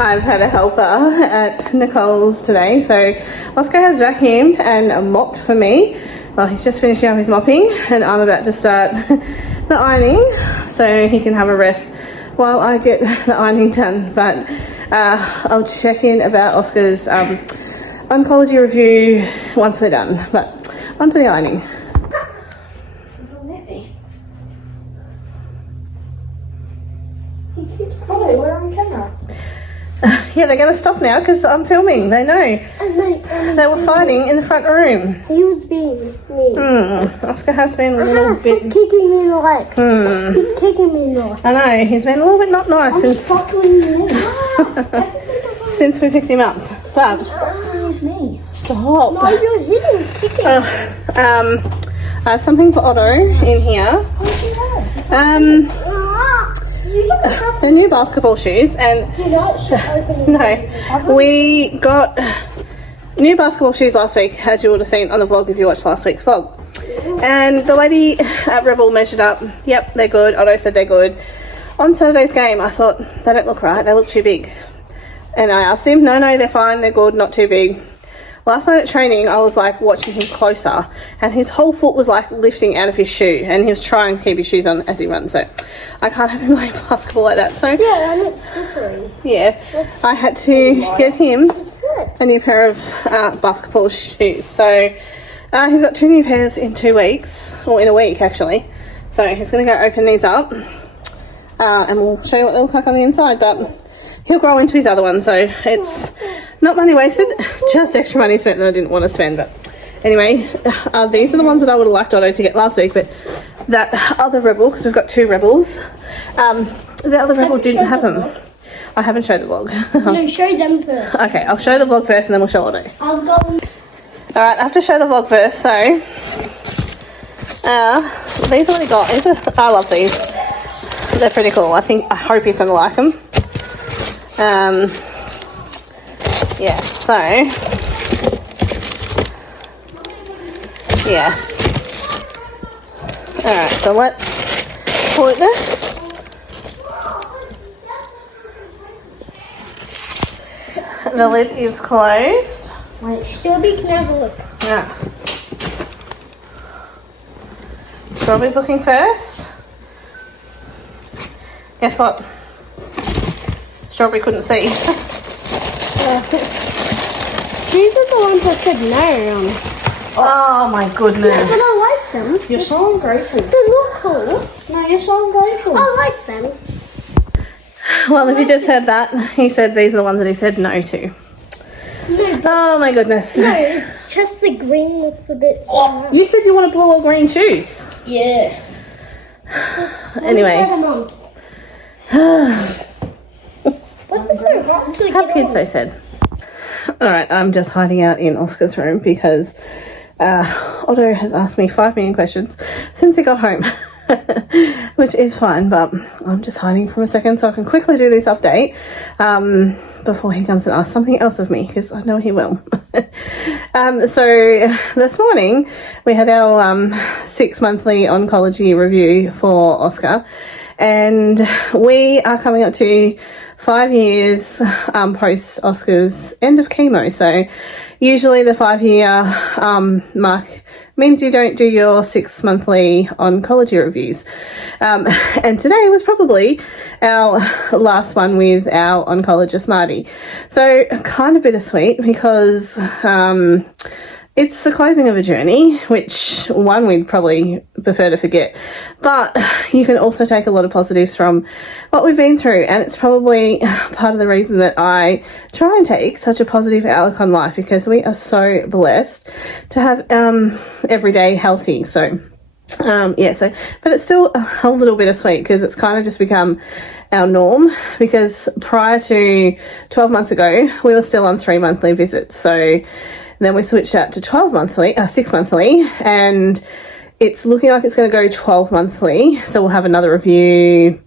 I've had a helper at Nicole's today, so Oscar has vacuumed and mopped for me. Well, he's just finishing up his mopping, and I'm about to start the ironing so he can have a rest while I get the ironing done. But I'll check in about Oscar's oncology review once we're done, but onto the ironing. He keeps calling, we're on camera. Yeah, they're going to stop now because I'm filming, they know. They were fighting in the front room. He was being mean. Oscar has been a little bit... Stop kicking me in the leg. He's kicking me in the leg. I know, he's been a little bit not nice since we picked him up, but... His knee. Stop. No, you're hitting, kicking. I have something for Otto in here. The new basketball shoes, and Do not open it. no, we got new basketball shoes last week, as you would have seen on the vlog if you watched last week's vlog. And the lady at Rebel measured up. Yep, they're good. Otto said they're good. On Saturday's game, I thought they don't look right. They look too big. And I asked him, no, they're fine, they're good, not too big. Last night at training, I was like watching him closer, and his whole foot was like lifting out of his shoe, and he was trying to keep his shoes on as he runs, so I can't have him play basketball like that. So Yeah, and it's slippery. yes, I had to get him a new pair of basketball shoes. So he's got 2 new pairs in 2 weeks, or in a week actually. So he's going to go open these up, and we'll show you what they look like on the inside, but he'll grow into his other one, so it's not money wasted, just extra money spent that I didn't want to spend. But anyway, these are the ones that I would have liked Otto to get last week, but that other Rebel, because we've got 2 Rebels, the other Rebel didn't have them. I haven't showed the vlog. No, show them first. Okay, I'll show the vlog first and then we'll show Otto. I'll go. Alright, I have to show the vlog first, so these are what he got. I love these. They're pretty cool. I hope he's gonna like them. Yeah, so yeah. Alright, so let's pull it there. The lid is closed. Wait, Strawberry can have a look. Yeah. Strawberry's looking first. Guess what? Strawberry couldn't see. These are the ones that said no. Oh my goodness. But I like them. You're so ungrateful. They look cool. No, you're so ungrateful. I like them. Well, if you just heard that, he said these are the ones that he said no to. No, Oh my goodness. no, it's just the green looks a bit. You said you want blue or green shoes. Yeah. Anyway. Try them on. Why is it so hot to Have get kids, on? they said. Alright, I'm just hiding out in Oscar's room because Otto has asked me 5 million questions since he got home. Which is fine, but I'm just hiding for a second so I can quickly do this update before he comes and asks something else of me, because I know he will. So this morning we had our 6 monthly oncology review for Oscar, and we are coming up to 5 years post Oscar's end of chemo. So usually the 5-year mark means you don't do your 6 monthly oncology reviews. And today was probably our last one with our oncologist, Marty. So kind of bittersweet because it's the closing of a journey, which one we'd probably prefer to forget. But you can also take a lot of positives from what we've been through. And it's probably part of the reason that I try and take such a positive outlook on life, because we are so blessed to have every day healthy. So, but it's still a little bittersweet because it's kind of just become our norm, because prior to 12 months ago, we were still on 3 monthly visits. So then we switched out to 6 monthly, and it's looking like it's going to go 12 monthly. So we'll have another review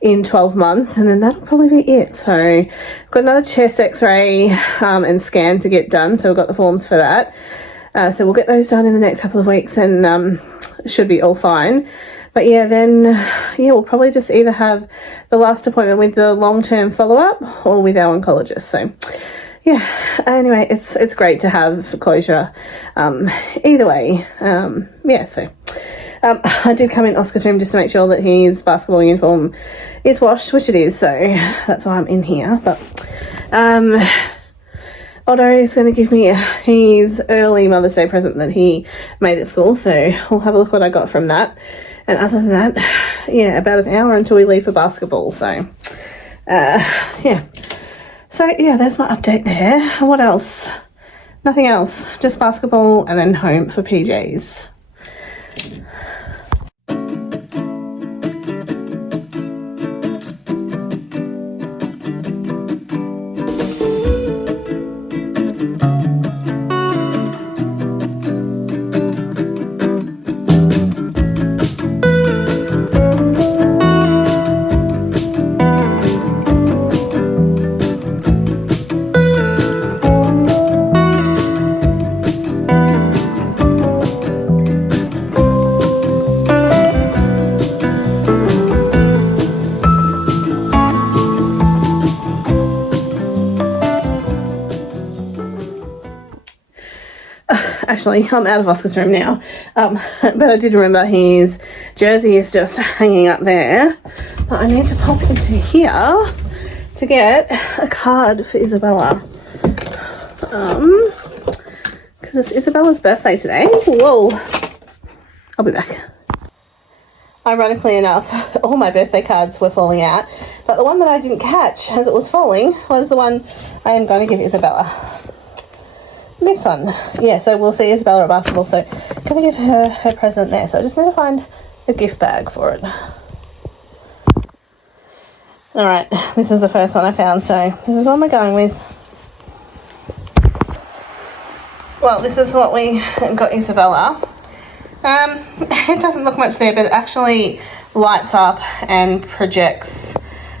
in 12 months, and then that'll probably be it. So I've got another chest x-ray and scan to get done. So we've got the forms for that. So we'll get those done in the next couple of weeks, and it should be all fine. But yeah, then we'll probably just either have the last appointment with the long-term follow-up or with our oncologist. So yeah, anyway, it's great to have closure either way. I did come in Oscar's room just to make sure that his basketball uniform is washed, which it is, so that's why I'm in here. But Otto is going to give me his early Mother's Day present that he made at school, so we'll have a look what I got from that. And other than that, yeah, about an hour until we leave for basketball, so yeah. So yeah, there's my update there. What else? Nothing else, just basketball and then home for PJs. Actually, I'm out of Oscar's room now, but I did remember his jersey is just hanging up there, but I need to pop into here to get a card for Isabella, because it's Isabella's birthday today. Whoa, I'll be back. Ironically enough, all my birthday cards were falling out, but the one that I didn't catch as it was falling was the one I am going to give Isabella. This one. Yeah, so we'll see Isabella at basketball, so can we give her her present there? So I just need to find a gift bag for it. Alright, this is the first one I found, so this is what we're going with. Well, this is what we got Isabella. It doesn't look much there, but it actually lights up and projects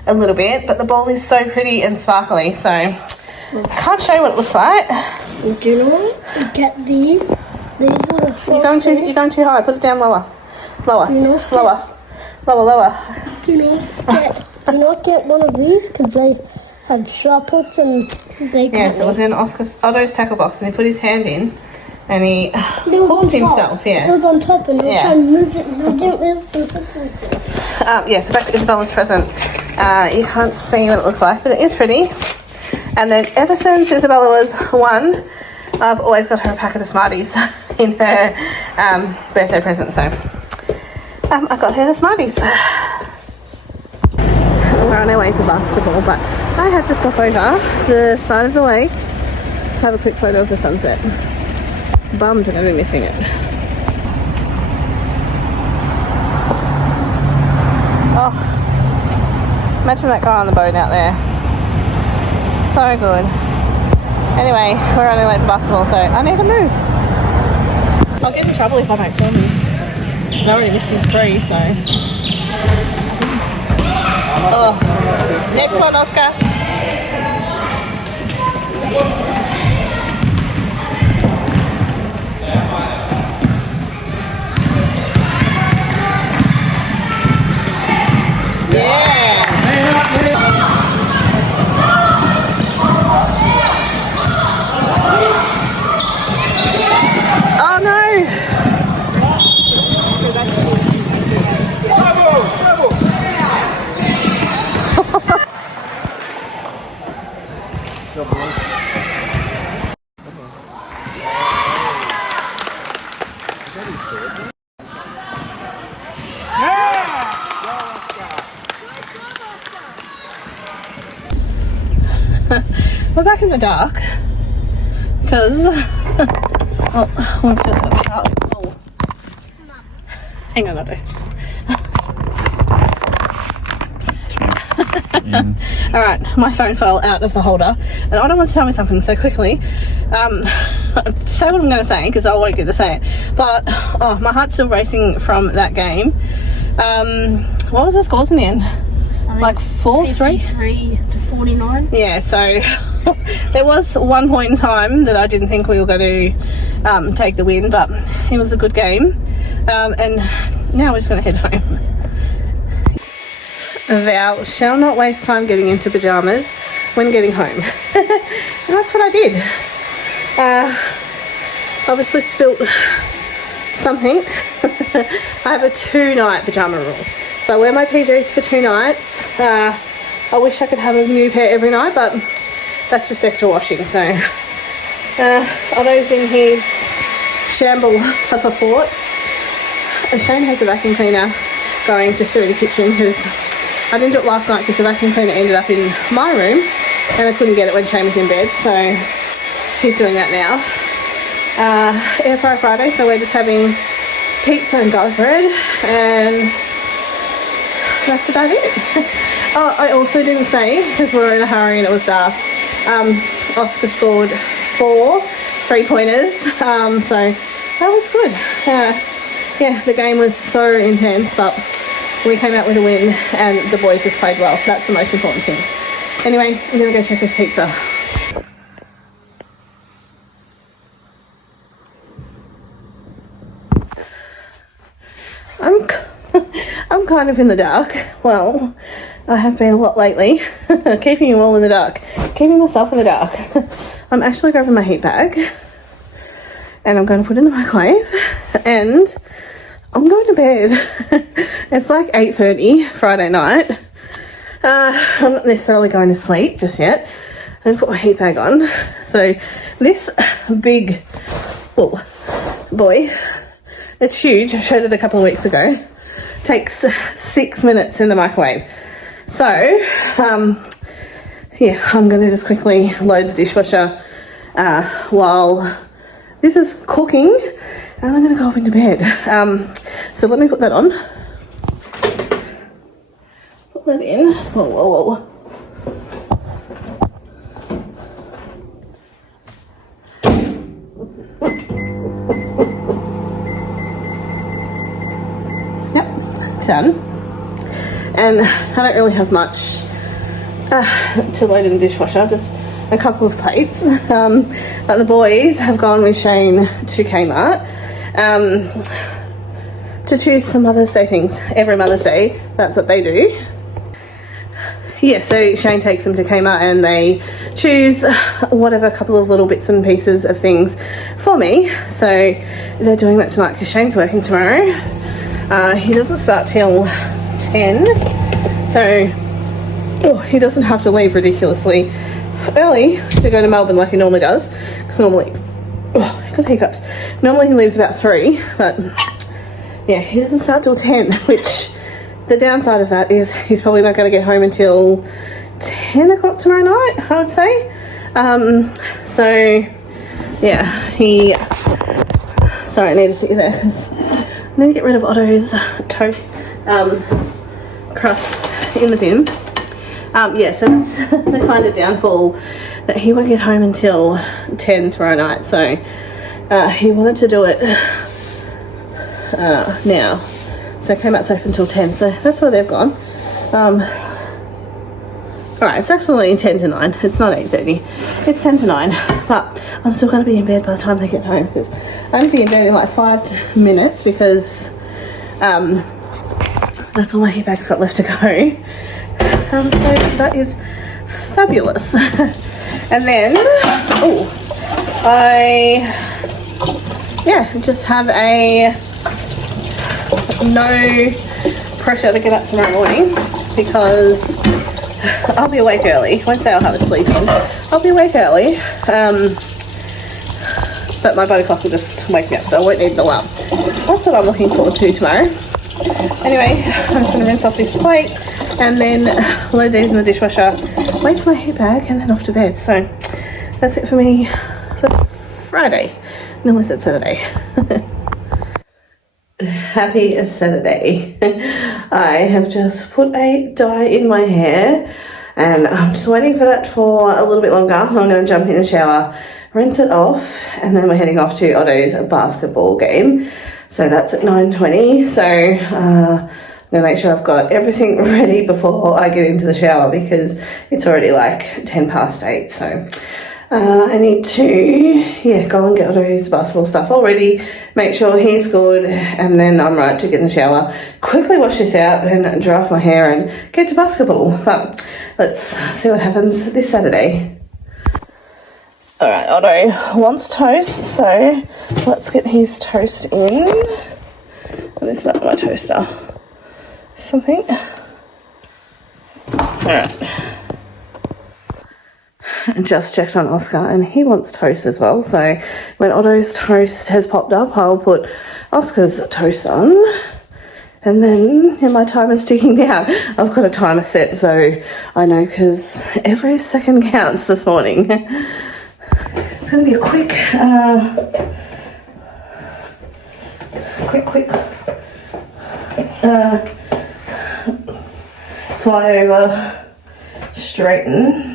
a little bit, but the ball is so pretty and sparkly, so I can't show you what it looks like. Do you know what? Get these. These are the You're going too high. Put it down lower. Lower. Do you know? Lower. Do you not get one of these because they have sharp hooks and they Yes, it was in Otto's tackle box, and he put his hand in and he hooked himself. It Yeah. was on top and I was Yeah. trying to move it and I didn't really see what it was. Yeah, so back to Isabella's present. You can't see what it looks like, but it is pretty. And then ever since Isabella was 1, I've always got her a packet of Smarties in her birthday present, so I got her the Smarties. We're on our way to basketball, but I had to stop over the side of the lake to have a quick photo of the sunset. Bummed we're going to be missing it. Oh, imagine that guy on the boat out there. So good. Anyway, we're running late for basketball, so I need to move. I'll get in trouble if I don't film him. I already missed his 3, so. Oh, next one, Oscar. Yeah. Oh no. We're back in the dark because we've just had a car. Oh. Hang on, Otto. Alright, my phone fell out of the holder and Otto wants to tell me something so quickly. Say what I'm going to say because I won't get to say it. But, my heart's still racing from that game. What was the scores in the end? Like 4-3? 53 to 49. Yeah, so there was one point in time that I didn't think we were going to take the win, but it was a good game. And now we're just going to head home. Thou shall not waste time getting into pyjamas when getting home. And that's what I did. Obviously spilt something. I have a 2-night pyjama rule. So I wear my PJs for 2 nights. I wish I could have a new pair every night, but that's just extra washing. So Otto's in his shamble of a fort. Shane has a vacuum cleaner going just through the kitchen because I didn't do it last night because the vacuum cleaner ended up in my room and I couldn't get it when Shane was in bed, so he's doing that now. Air fry Friday, so we're just having pizza and garlic bread, and that's about it. Oh, I also didn't say, because we were in a hurry and it was dark, Oscar scored 4 3-pointers, so that was good. Yeah, the game was so intense, but we came out with a win and the boys just played well. That's the most important thing. Anyway, I'm gonna go check this pizza. I'm kind of in the dark. Well, I have been a lot lately. Keeping you all in the dark. Keeping myself in the dark. I'm actually grabbing my heat bag and I'm going to put it in the microwave and I'm going to bed. It's like 8:30 Friday night. I'm not necessarily going to sleep just yet. I'm going to put my heat bag on. So this big boy, it's huge. I showed it a couple of weeks ago. Takes 6 minutes in the microwave. So, yeah, I'm going to just quickly load the dishwasher while this is cooking, and I'm going to go up into bed. So let me put that on. Put that in. Whoa, whoa, whoa. Yep, done. And I don't really have much to load in the dishwasher, just a couple of plates. But the boys have gone with Shane to Kmart to choose some Mother's Day things. Every Mother's Day, that's what they do. Yeah, so Shane takes them to Kmart and they choose whatever couple of little bits and pieces of things for me. So they're doing that tonight because Shane's working tomorrow. He doesn't start till 10, so he doesn't have to leave ridiculously early to go to Melbourne like he normally does, because normally, I got hiccups. Normally he leaves about 3, but yeah, he doesn't start till 10, which the downside of that is he's probably not going to get home until 10 o'clock tomorrow night, I would say. So yeah, sorry, I need to sit there because I need to get rid of Otto's toast crust in the bin. Yeah, so that's the kind of downfall, that he won't get home until 10 tomorrow night. So he wanted to do it now. So Kmart's open till 10, so that's where they've gone. Alright, it's actually 10 to 9. It's not 8:30. It's 10 to 9. But I'm still going to be in bed by the time they get home, because I'm going to be in bed in like 5 minutes, because that's all my heat bag's got left to go. So that is fabulous. And then, I just have a no pressure to get up tomorrow morning, because I'll be awake early. I won't say I'll have a sleep in. I'll be awake early, but my body clock will just wake me up, so I won't need an alarm. That's what I'm looking forward to tomorrow. Anyway, I'm just going to rinse off this plate and then load these in the dishwasher, wait for my heat bag, and then off to bed. So that's it for me for Friday. No, I said Saturday. Happy Saturday. I have just put a dye in my hair and I'm just waiting for that for a little bit longer. I'm going to jump in the shower, rinse it off, and then we're heading off to Otto's basketball game. So that's at 9:20. So I'm going to make sure I've got everything ready before I get into the shower, because it's already like 8:10. So I need to, go and get Otto's basketball stuff all ready, make sure he's good, and then I'm right to get in the shower, quickly wash this out and dry off my hair and get to basketball. But let's see what happens this Saturday. Alright, Otto wants toast, so let's get his toast in. Well, it's not my toaster. Something. Alright. Just checked on Oscar and he wants toast as well, so when Otto's toast has popped up, I'll put Oscar's toast on, and then my timer's ticking down. I've got a timer set, so I know, because every second counts this morning. It's going to be a quick fly over, straighten.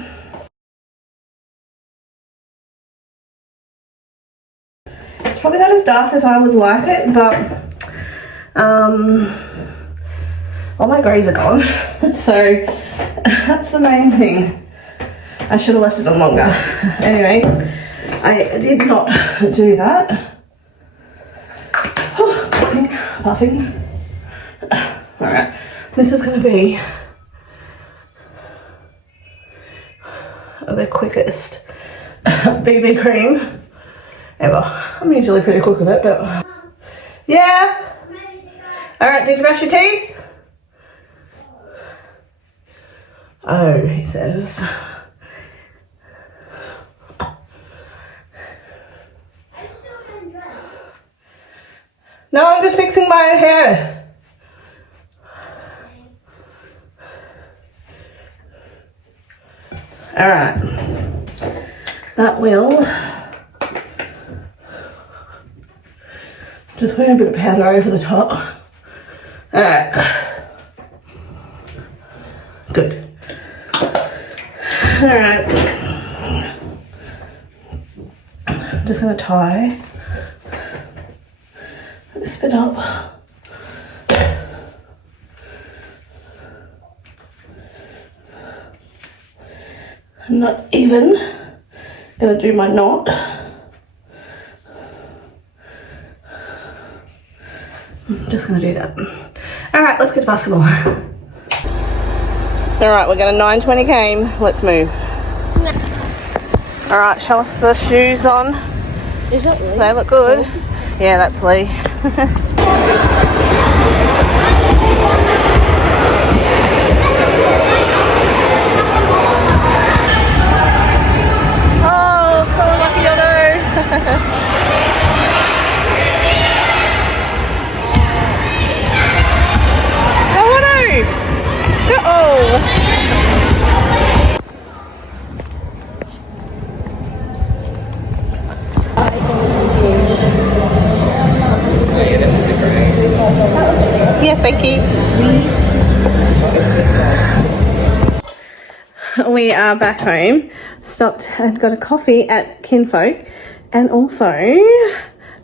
It's probably not as dark as I would like it, but all my greys are gone, so that's the main thing. I should have left it on longer. Anyway, I did not do that. Puffing. Alright, this is going to be the quickest BB cream ever. I'm usually pretty quick with it, but yeah. Alright, did you brush your teeth? Oh, he says. No, I'm just fixing my hair. Alright. That will. Just putting a bit of powder over the top. Alright. Good. Alright. I'm just going to tie this bit up. I'm not even going to do my knot. I'm just going to do that. Alright, let's get to basketball. Alright, we're going to 9:20 game. Let's move. Alright, show us the shoes on. Is that Lee? They look good. Yeah, that's Lee. Oh, someone lucky Otto. Oh! Yes, thank you. We are back home. Stopped and got a coffee at Kinfolk, and also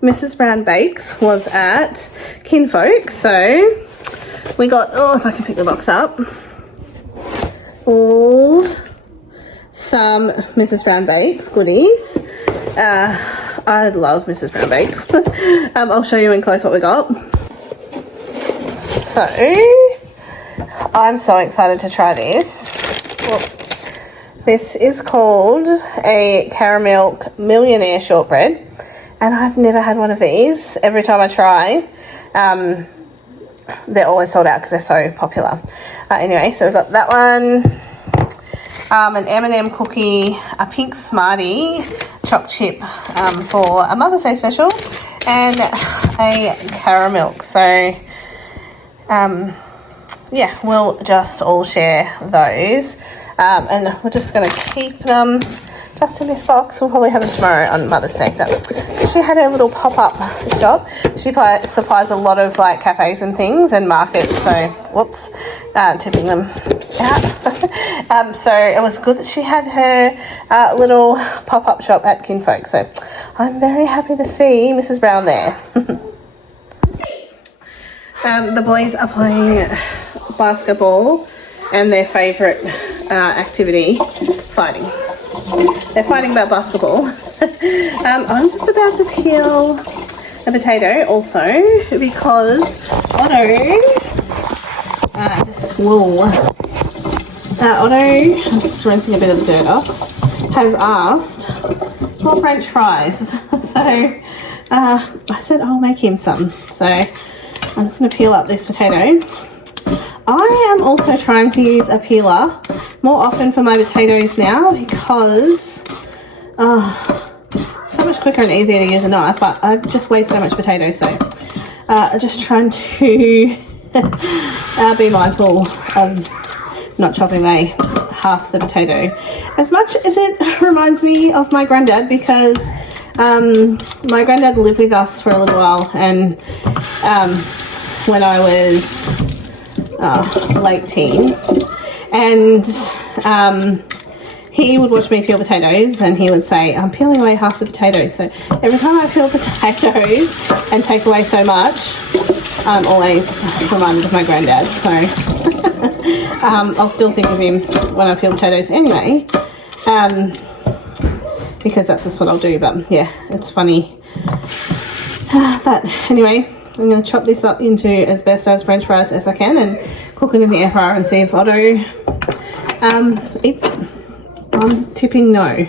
Mrs. Brown Bakes was at Kinfolk, so we got, oh, if I can pick the box up, all some Mrs. Brown Bakes goodies. I love Mrs. Brown Bakes. I'll show you in close what we got. So, I'm so excited to try this. Well, this is called a caramel millionaire shortbread, and I've never had one of these. Every time I try, they're always sold out because they're so popular. Anyway, so we've got that one, an M&M cookie, a pink Smartie choc chip for a Mother's Day special, and a caramel. So, yeah, we'll just all share those, and we're just going to keep them just in this box. We'll probably have them tomorrow on Mother's Day. She had her little pop-up shop. She supplies a lot of like cafes and things and markets, so whoops, tipping them out. So it was good that she had her little pop-up shop at Kinfolk, so I'm very happy to see Mrs. Brown there. The boys are playing basketball, and their favourite activity, fighting. They're fighting about basketball. I'm just about to peel a potato also, because Otto, I'm just rinsing a bit of the dirt off, has asked for French fries. So I said I'll make him some. So I'm just going to peel up this potato. I am also trying to use a peeler more often for my potatoes now, because so much quicker and easier to use a knife, but I just waste so much potato, so I'm just trying to be mindful of not chopping away half the potato. As much as it reminds me of my granddad, because my granddad lived with us for a little while, and when I was late teens, and he would watch me peel potatoes, and he would say, I'm peeling away half the potatoes. So every time I peel potatoes and take away so much, I'm always reminded of my granddad. So I'll still think of him when I peel potatoes anyway, because that's just what I'll do. But yeah, it's funny. But anyway, I'm going to chop this up into as best as French fries as I can and cook it in the air fryer and see if Otto eats it. I'm tipping no.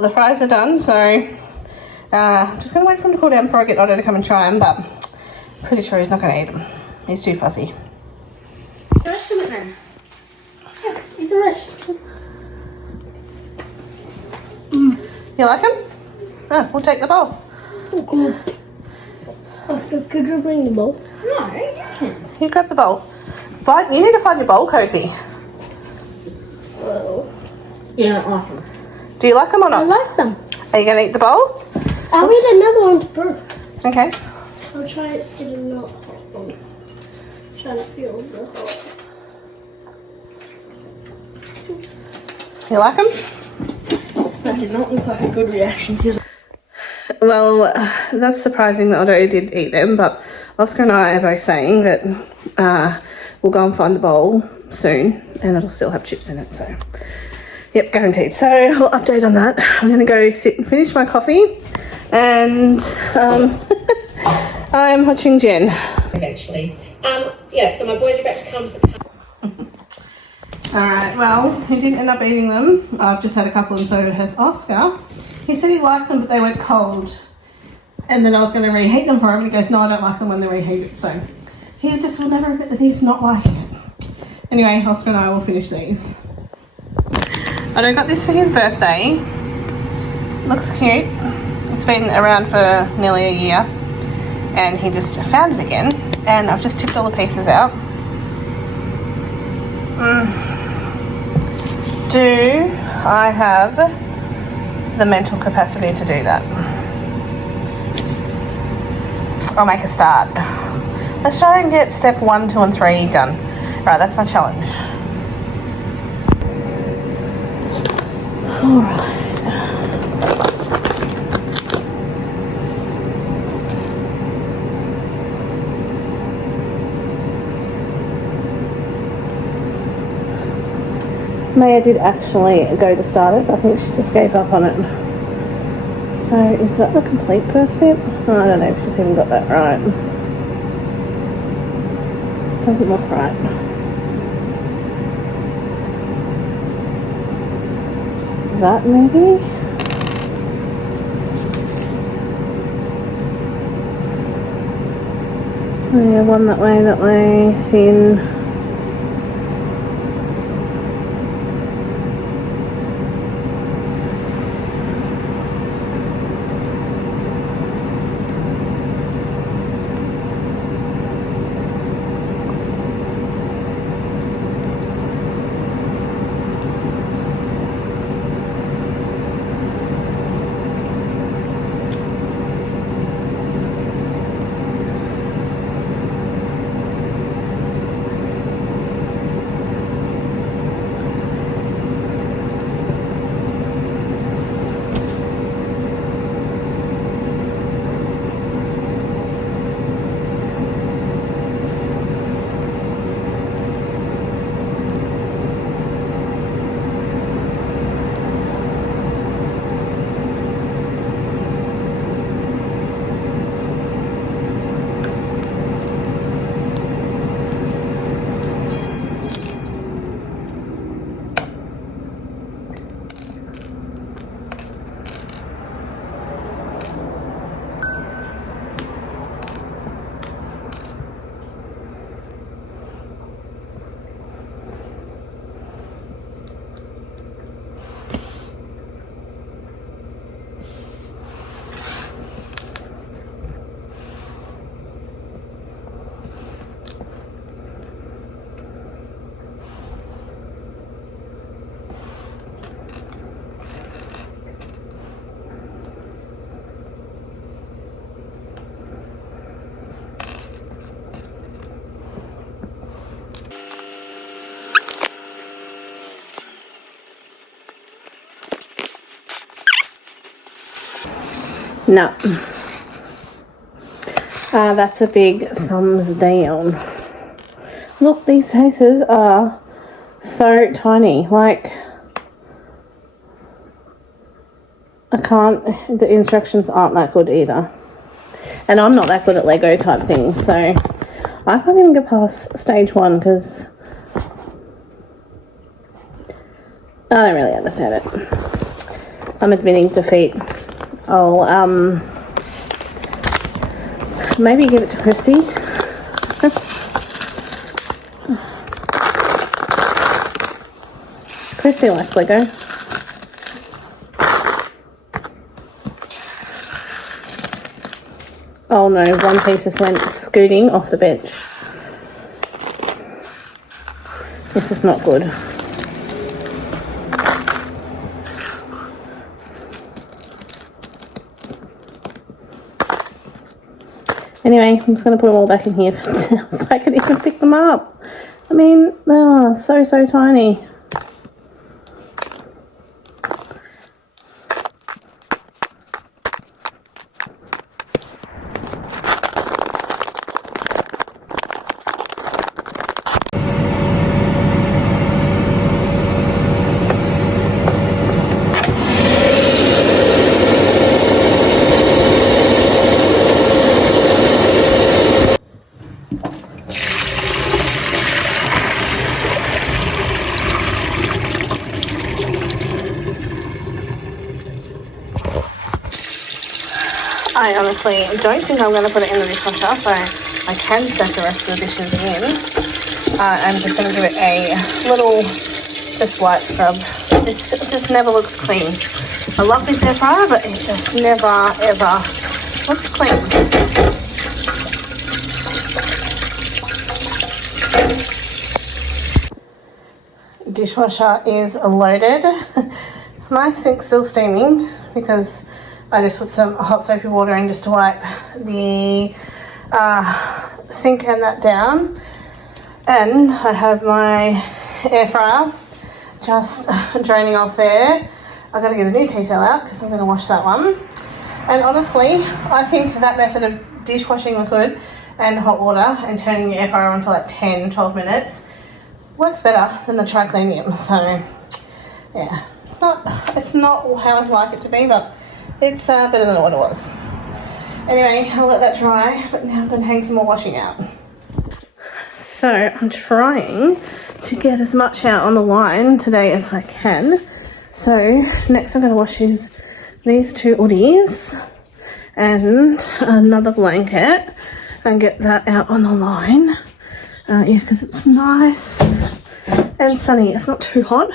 well, the fries are done, so I'm just going to wait for them to cool down before I get Otto to come and try them, but pretty sure he's not going to eat them. He's too fussy. The rest of it then. Yeah, eat the rest. You like them? Oh, we'll take the bowl. Oh, good. Oh, could you bring the bowl? No, you can. You grab the bowl. You need to find your bowl, Cozy. Oh. You don't like them. Do you like them or I not? like them. Are you going to eat the bowl? I'll eat another one first. Okay. I'll try it in a not hot one. Trying to feel the hot. You like them? That did not look like a good reaction. Well, that's surprising that Otto did eat them, but Oscar and I are both saying that we'll go and find the bowl soon and it'll still have chips in it, so yep, guaranteed. So we'll update on that. I'm going to go sit and finish my coffee and I'm watching Jen. Eventually. Yeah, so my boys are about to come to the car. Alright, well, he didn't end up eating them. I've just had a couple and so has Oscar. He said he liked them, but they went cold. And then I was going to reheat them for him, and he goes, no, I don't like them when they're reheated. So he just will never admit that he's not liking it. Anyway, Oscar and I will finish these. I got this for his birthday. Looks cute. It's been around for nearly a year. And he just found it again. And I've just tipped all the pieces out. Do I have the mental capacity to do that? I'll make a start. Let's try and get step 1, 2 and 3 done. Right, that's my challenge. Alright. Maya did actually go to start it. I think she just gave up on it. So is that the complete first bit? Oh, I don't know if she's even got that right. Doesn't look right. That maybe? Oh yeah, one that way, thin. No. That's a big thumbs down. Look, these faces are so tiny. Like, the instructions aren't that good either. And I'm not that good at Lego type things, so I can't even get past stage 1 because I don't really understand it. I'm admitting defeat. I'll maybe give it to Christy. Christy likes Lego. Oh no, one piece just went scooting off the bench. This is not good. Anyway, I'm just going to put them all back in here. If I can even pick them up. I mean, they are so tiny. I honestly don't think I'm going to put it in the dishwasher, so I can stack the rest of the dishes in. I'm just going to give it a little, just light scrub. It just never looks clean. I love this air fryer, but it just never, ever looks clean. Dishwasher is loaded. My sink's still steaming because I just put some hot soapy water in just to wipe the sink and that down. And I have my air fryer just draining off there. I've got to get a new tea towel out because I'm going to wash that one. And honestly, I think that method of dishwashing liquid and hot water and turning your air fryer on for like 10-12 minutes works better than the triclinium. So yeah, it's not how I'd like it to be, but it's better than what it was. Anyway, I'll let that dry, but now I'm going to hang some more washing out. So I'm trying to get as much out on the line today as I can. So next I'm going to wash these two hoodies and another blanket and get that out on the line. Yeah, because it's nice and sunny. It's not too hot,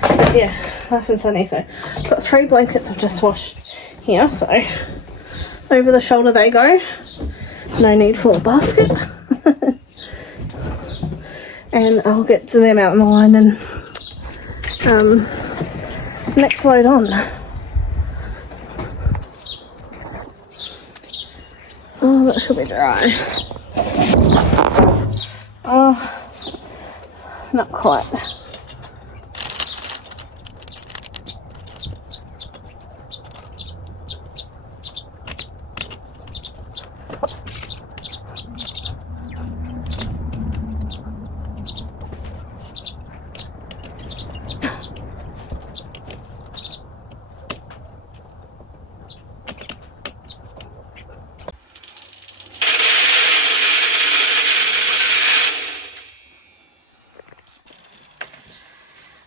but yeah, nice and sunny. So I've got 3 blankets I've just washed here, so over the shoulder they go. No need for a basket. And I'll get to them out on the line and next load on. Oh, that should be dry. Oh, not quite.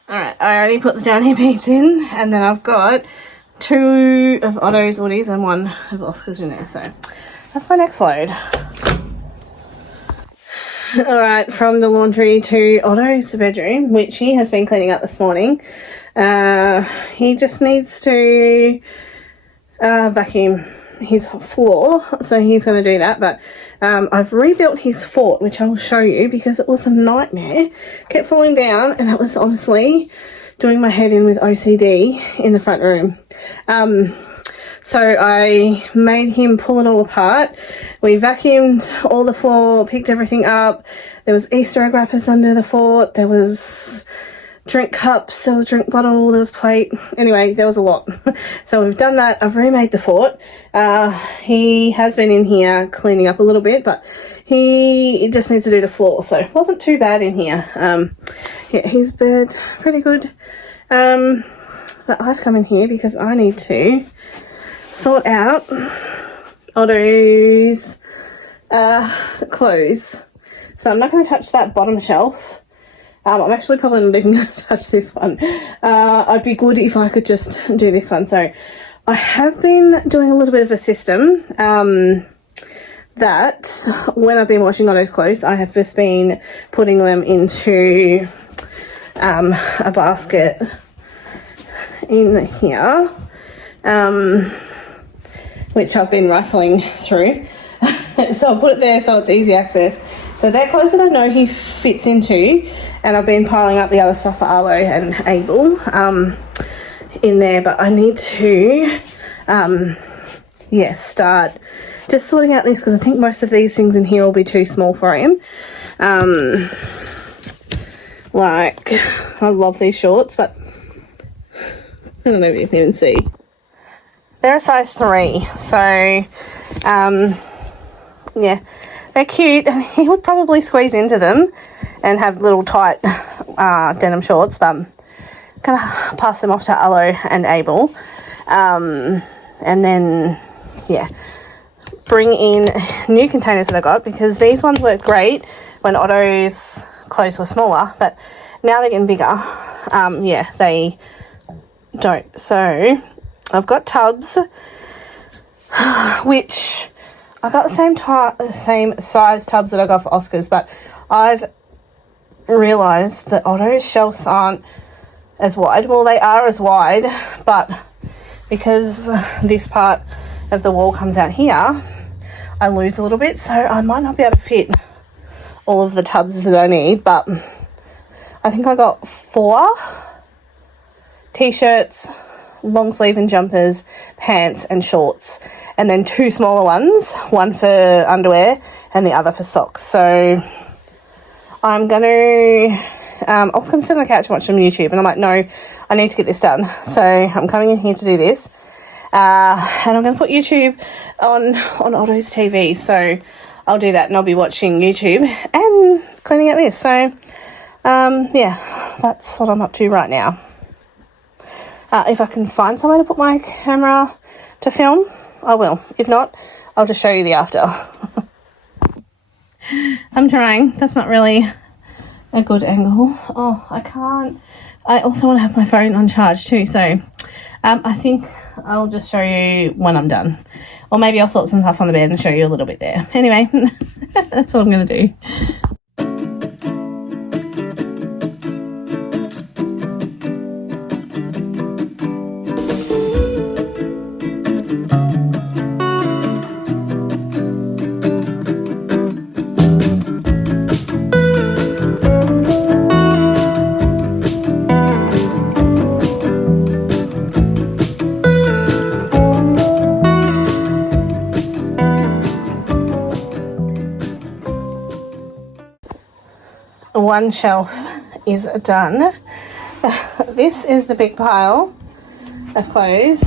Alright, I already put the down here beads in, and then I've got 2 of Otto's hoodies and 1 of Oscar's in there, so that's my next load. Alright, from the laundry to Otto's bedroom, which he has been cleaning up this morning. He just needs to vacuum his floor, so he's going to do that, but I've rebuilt his fort, which I'll show you because it was a nightmare. Kept falling down, and it was honestly doing my head in with OCD in the front room. So I made him pull it all apart. We vacuumed all the floor, picked everything up. There was Easter egg wrappers under the fort. There was drink cups, there was a drink bottle, there was plate. Anyway, there was a lot. So we've done that. I've remade the fort. He has been in here cleaning up a little bit, but he just needs to do the floor, so it wasn't too bad in here. Yeah, his bed pretty good. But I've come in here because I need to sort out Otto's clothes. So I'm not going to touch that bottom shelf I'm actually probably not even going to touch this one. I'd be good if I could just do this one. So I have been doing a little bit of a system that when I've been washing Otto's clothes, I have just been putting them into a basket in here, which I've been rifling through. So I'll put it there so it's easy access. So they're clothes that I know he fits into, and I've been piling up the other stuff for Arlo and Abel in there, but I need to start just sorting out this, because I think most of these things in here will be too small for him. Like, I love these shorts, but I don't know if you can even see. They're a size 3, so yeah, they're cute, and he would probably squeeze into them and have little tight denim shorts, but I'm gonna pass them off to Arlo and Abel, and then yeah, bring in new containers that I got, because these ones worked great when Otto's clothes were smaller, but now they're getting bigger. Yeah, they don't. So I've got tubs, which I got the same size tubs that I got for Oscar's, but I've realised that Otto's shelves aren't as wide. Well, they are as wide, but because this part of the wall comes out here, I lose a little bit, so I might not be able to fit all of the tubs that I need, but I think I got 4 t-shirts, long sleeve and jumpers, pants and shorts, and then 2 smaller ones, one for underwear and the other for socks. So I'm gonna I was gonna sit on the couch and watch some YouTube, and I'm like, no, I need to get this done. So I'm coming in here to do this, and I'm gonna put YouTube on Otto's TV, so I'll do that, and I'll be watching YouTube and cleaning out this. So yeah, that's what I'm up to right now. If I can find somewhere to put my camera to film, I will. If not, I'll just show you the after. I'm trying. That's not really a good angle. Oh, I can't. I also want to have my phone on charge too, so I think I'll just show you when I'm done. Or maybe I'll sort some stuff on the bed and show you a little bit there. Anyway, that's what I'm going to do. One shelf is done. This is the big pile of clothes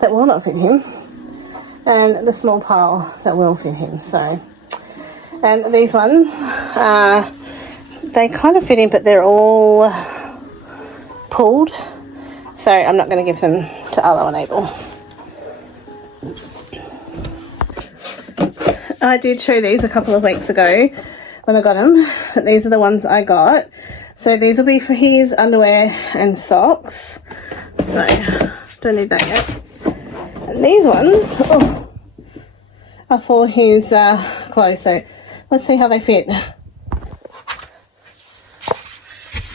that will not fit him, and the small pile that will fit him. So, and these ones, they kind of fit him, but they're all pulled, so I'm not going to give them to Arlo and Abel. I did show these a couple of weeks ago when I got them. These are the ones I got. So these will be for his underwear and socks. So don't need that yet. And these ones are for his clothes. So let's see how they fit.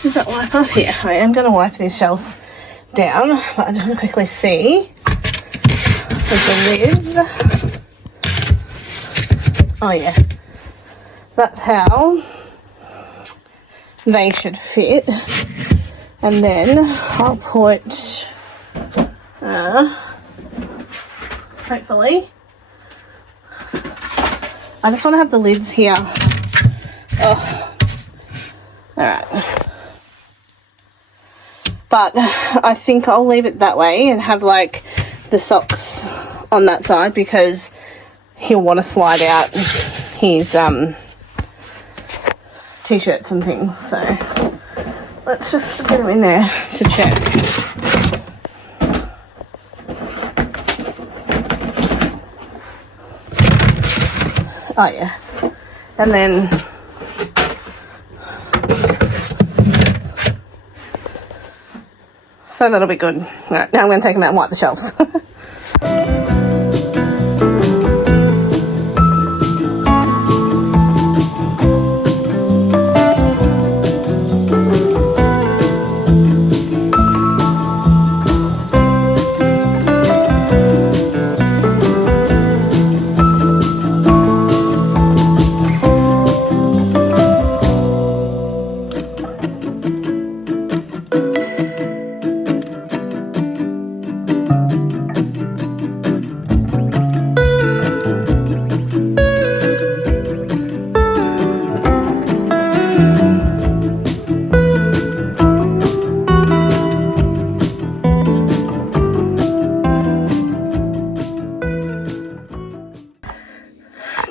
Does that wipe off here? I am going to wipe these shelves down, but I just want to quickly see with the lids. Oh yeah. That's how they should fit. And then I'll put, hopefully, I just want to have the lids here. Oh, all right. But I think I'll leave it that way and have like the socks on that side, because he'll want to slide out his t-shirts and things. So let's just get him in there to check. Oh yeah, and then So that'll be good. All right, now I'm going to take them out and wipe the shelves.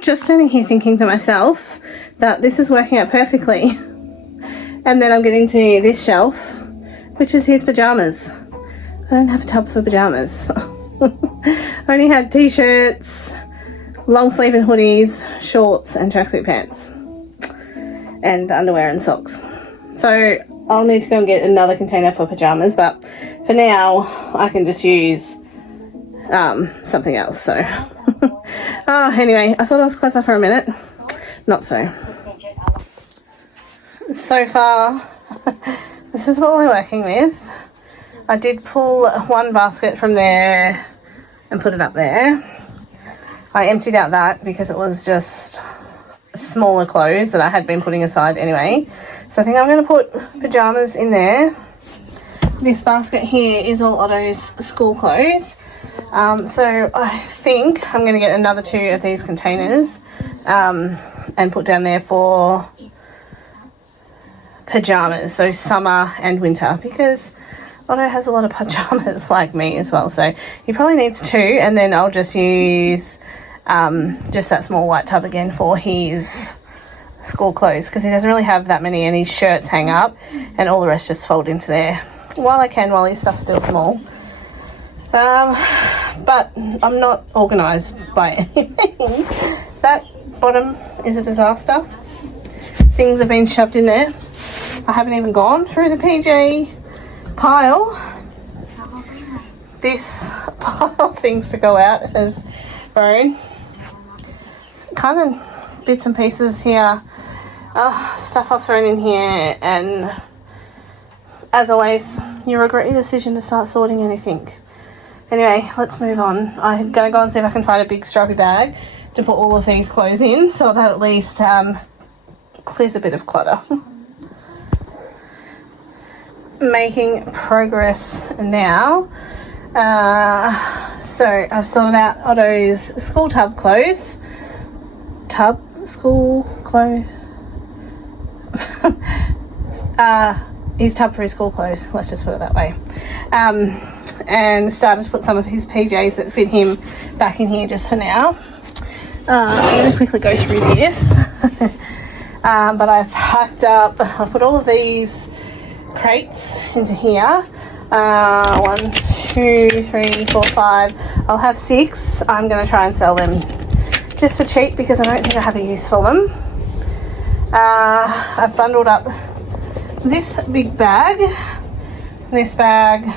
Just standing here thinking to myself that this is working out perfectly. And then I'm getting to this shelf, which is his pajamas. I don't have a tub for pajamas. I only had t-shirts, long sleeve and hoodies, shorts and tracksuit pants, and underwear and socks. So I'll need to go and get another container for pajamas, but for now I can just use something else. So anyway, I thought I was clever for a minute. Not so. So far, this is what we're working with. I did pull one basket from there and put it up there. I emptied out that because it was just smaller clothes that I had been putting aside anyway. So I think I'm going to put pajamas in there. This basket here is all Otto's school clothes. So I think I'm going to get another 2 of these containers and put down there for pajamas, so summer and winter, because Otto has a lot of pajamas like me as well, so he probably needs 2, and then I'll just use just that small white tub again for his school clothes, because he doesn't really have that many, and his shirts hang up and all the rest just fold into there while I can, while his stuff's still small. But I'm not organised by any means. That bottom is a disaster. Things have been shoved in there. I haven't even gone through the PG pile. This pile of things to go out has grown. Kind of bits and pieces here. Stuff I've thrown in here, and as always, you regret your decision to start sorting anything. Anyway, let's move on. I'm going to go and see if I can find a big strappy bag to put all of these clothes in, so that at least clears a bit of clutter. Making progress now. So I've sorted out Otto's school tub clothes. School clothes. His tub for his school clothes, let's just put it that way. And started to put some of his PJs that fit him back in here just for now. I'm going to quickly go through this. But I've packed up, I've put all of these crates into here. 1, 2, 3, 4, 5. I'll have 6. I'm going to try and sell them just for cheap because I don't think I have a use for them. I've bundled up this big bag, this bag,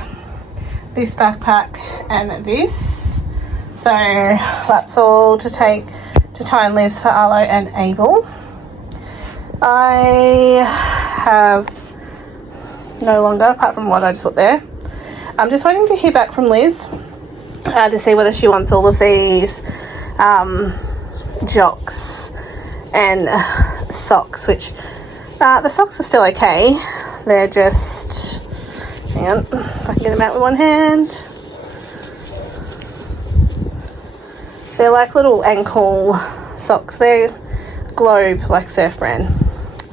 this backpack, and this. So that's all to take to Ty and Liz for Arlo and Abel. I have no longer, apart from what I just put there. I'm just waiting to hear back from Liz to see whether she wants all of these jocks and socks, which the socks are still okay. They're just, hang on, if I can get them out with one hand. They're like little ankle socks. They're Globe, like Surf brand.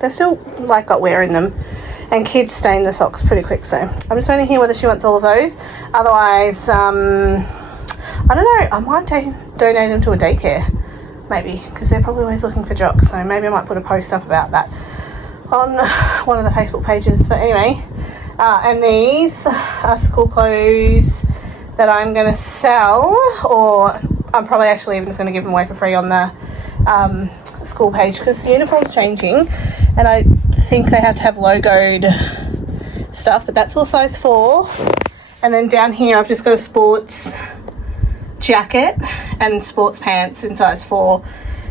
They're still like got wear in them, and kids stain the socks pretty quick, so I'm just waiting to hear whether she wants all of those. Otherwise, I don't know, I might donate them to a daycare, maybe, because they're probably always looking for jocks, so maybe I might put a post up about that on one of the Facebook pages. But anyway, and these are school clothes that I'm going to sell, or I'm probably actually even just going to give them away for free on the school page, because the uniform's changing and I think they have to have logoed stuff, but that's all size 4. And then down here I've just got a sports jacket and sports pants in size 4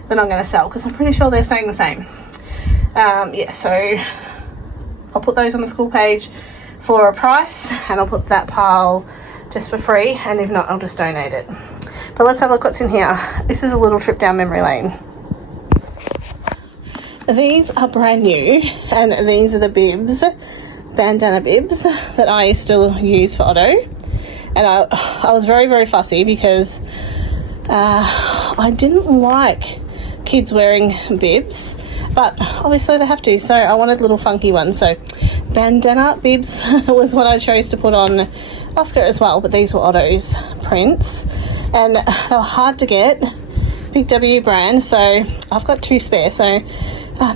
that I'm going to sell because I'm pretty sure they're staying the same. Yeah, so I'll put those on the school page for a price, and I'll put that pile just for free, and if not, I'll just donate it. But let's have a look what's in here. This is a little trip down memory lane. These are brand new, and these are the bibs, bandana bibs, that I still use for Otto. And I was very, very fussy because I didn't like kids wearing bibs, but obviously they have to, so I wanted little funky ones. So bandana bibs was what I chose to put on Oscar as well, but these were Otto's prints, and they were hard to get. Big W brand, so I've got 2 spare. So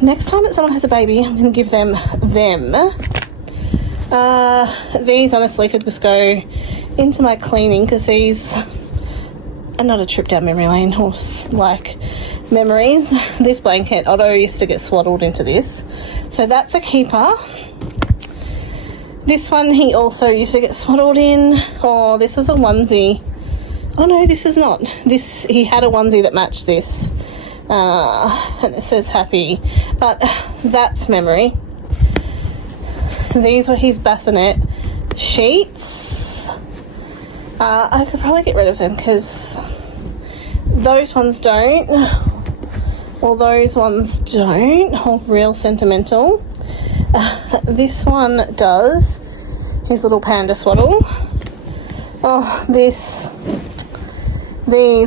next time that someone has a baby, I'm going to give them. These honestly could just go into my cleaning because these are not a trip down memory lane or like memories. This blanket, Otto used to get swaddled into this, so that's a keeper. This one he also used to get swaddled in. Oh, this is a onesie. Oh no, this is not. This, he had a onesie that matched this, and it says happy, but that's memory. These were his bassinet sheets. I could probably get rid of them because those ones don't, or those ones don't hold real sentimental. This one does. His little panda swaddle. Oh, these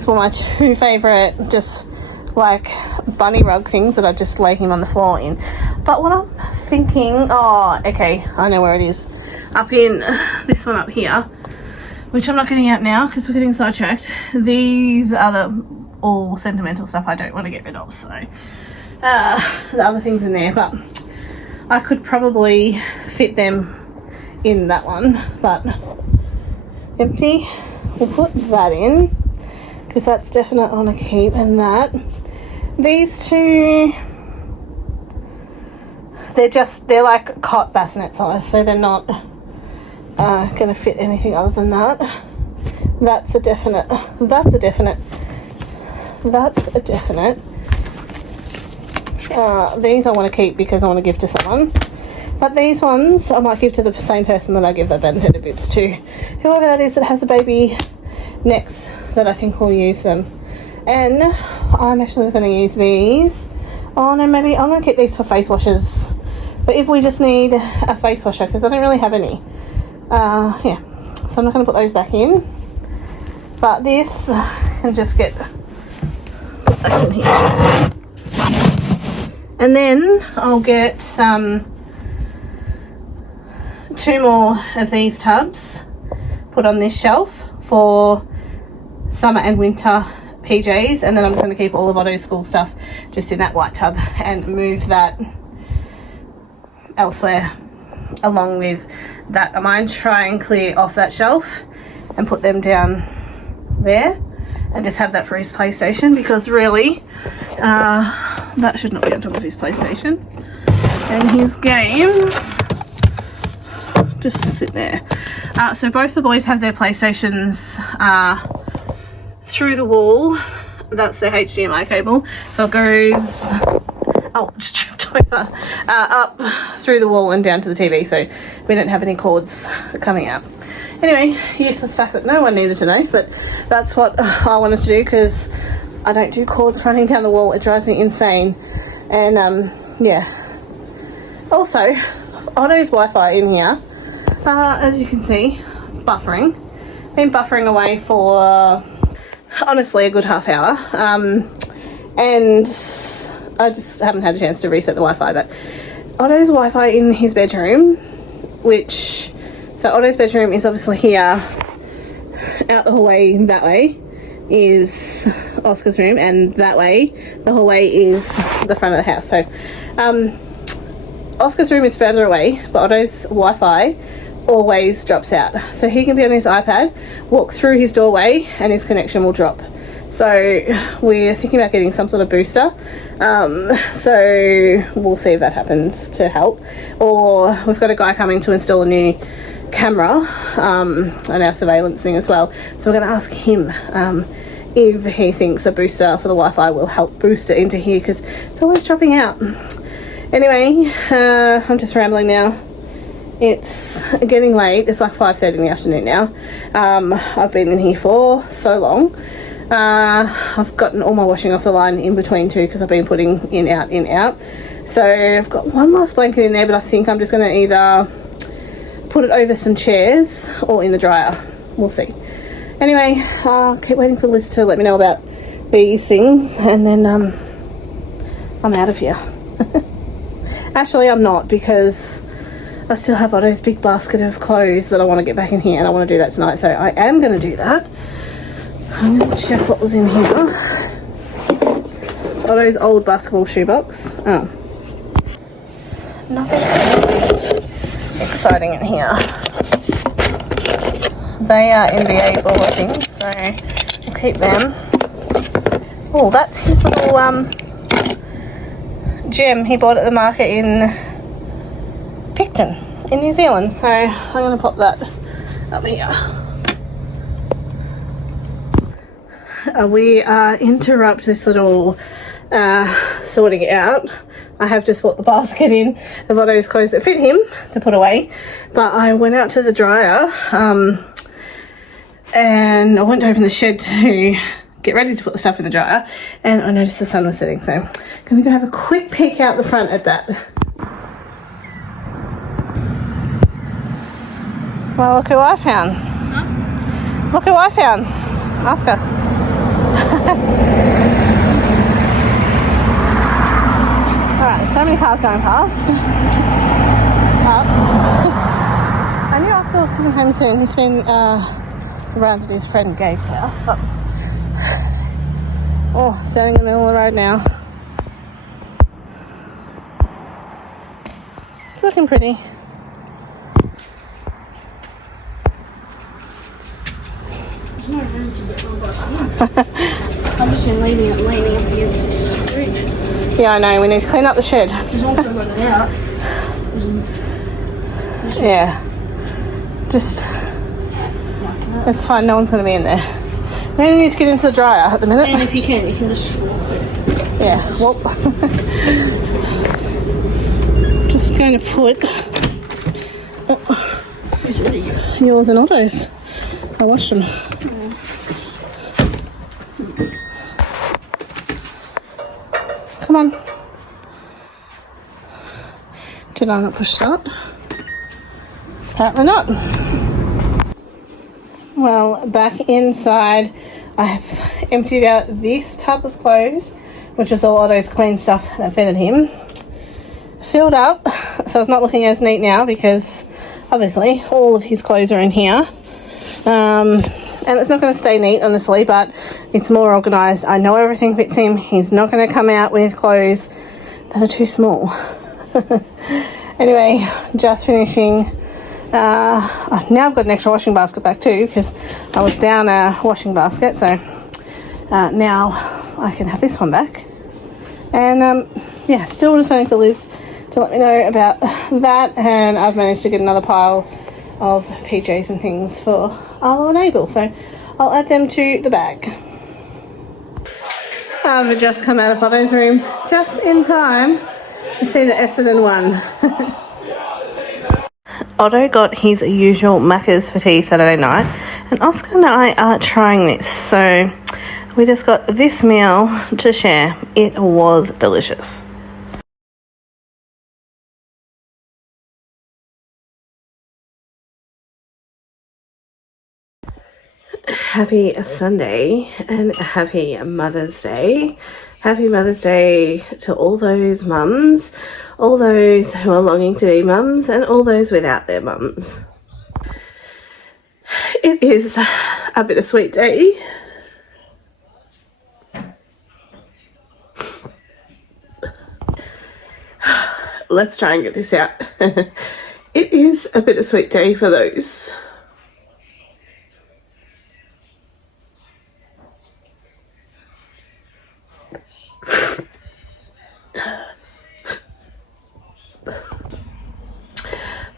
were my 2 favourite just like bunny rug things that I just lay him on the floor in. But what I'm thinking, oh okay, I know where it is. Up in this one up here, which I'm not getting out now because we're getting sidetracked. These are the all sentimental stuff I don't want to get rid of, so the other things in there, but I could probably fit them in that one, but empty. We'll put that in because that's definite on a keep. And that, these 2, they're like cot bassinet size, so they're not gonna fit anything other than that. That's a definite. These I want to keep because I want to give to someone, but these ones I might give to the same person that I give the bandana bibs to, whoever that is that has a baby next that I think will use them. And I'm actually going to use these. Oh no, maybe I'm going to keep these for face washes, but if we just need a face washer, because I don't really have any, yeah, so I'm not going to put those back in, but this can just get put back in here. And then I'll get 2 more of these tubs put on this shelf for summer and winter PJs, and then I'm just going to keep all of Otto's school stuff just in that white tub and move that elsewhere along with that. I might try and clear off that shelf and put them down there and just have that for his PlayStation, because really that should not be on top of his PlayStation, and his games just sit there. So both the boys have their PlayStations through the wall. That's their HDMI cable, so it goes, oh, just tripped over, up through the wall and down to the TV, so we don't have any cords coming out. Anyway, useless fact that no one needed to know, but that's what I wanted to do because I don't do cords running down the wall. It drives me insane. And yeah, also Otto's Wi-Fi in here, as you can see, buffering. Been buffering away for honestly a good half hour, and I just haven't had a chance to reset the Wi-Fi. But Otto's Wi-Fi in his bedroom, which, so Otto's bedroom is obviously here, out the hallway that way is Oscar's room, and that way the hallway is the front of the house. So Oscar's room is further away, but Otto's Wi-Fi always drops out, so he can be on his iPad, walk through his doorway, and his connection will drop. So we're thinking about getting some sort of booster, so we'll see if that happens to help, or we've got a guy coming to install a new camera and our surveillance thing as well. So we're going to ask him if he thinks a booster for the Wi-Fi will help boost it into here, because it's always dropping out. Anyway, I'm just rambling now. It's getting late. It's like 5:30 in the afternoon now. I've been in here for so long. I've gotten all my washing off the line in between too, because I've been putting in, out. So I've got one last blanket in there, but I think I'm just going to either put it over some chairs or in the dryer. We'll see. Anyway, I'll keep waiting for Liz to let me know about these things, and then I'm out of here. Actually, I'm not, because I still have Otto's big basket of clothes that I want to get back in here, and I want to do that tonight, so I am going to do that. I'm going to check what was in here. It's Otto's old basketball shoebox. Oh. Nothing really exciting in here. They are NBA baller things, so we'll keep them. Oh, that's his little gem he bought at the market in Picton in New Zealand, so I'm going to pop that up here. We interrupt this little sorting out. I have just brought the basket in of Otto's clothes that fit him to put away, but I went out to the dryer and I went to open the shed to get ready to put the stuff in the dryer, and I noticed the sun was setting, so I'm going to go have a quick peek out the front at that. Well, look who I found. Huh? Look who I found. Ask her. Alright, so many cars going past. Up. I knew Oscar was coming home soon. He's been around at his friend Gabe's house, but oh, standing in the middle of the road now. It's looking pretty. There's no room to get my bike. I've just been leaning up against this street. Yeah, I know. We need to clean up the shed. There's also running out. Yeah. Just, it's fine. No one's going to be in there. We only need to get into the dryer at the minute. And if you can just walk it. Yeah. Well, just going to put yours and Otto's. I washed them. Come on. Did I not push start? Apparently not. Well, back inside, I have emptied out this tub of clothes, which is all Otto's clean stuff that fitted him. Filled up, so it's not looking as neat now because obviously all of his clothes are in here. And it's not going to stay neat, honestly, but it's more organised. I know everything fits him. He's not going to come out with clothes that are too small. Anyway, just finishing. Now I've got an extra washing basket back too, because I was down a washing basket, so now I can have this one back. And yeah, still just waiting for Liz to let me know about that, and I've managed to get another pile of PJs and things for Arlo and Abel, so I'll add them to the bag. I've just come out of Otto's room just in time to see the Essendon one. Otto got his usual Macca's for tea Saturday night, and Oscar and I are trying this, so we just got this meal to share. It was delicious. Happy Sunday and happy Mother's Day. Happy Mother's Day to all those mums, all those who are longing to be mums, and all those without their mums. It is a bittersweet day. Let's try and get this out. It is a bittersweet day for those.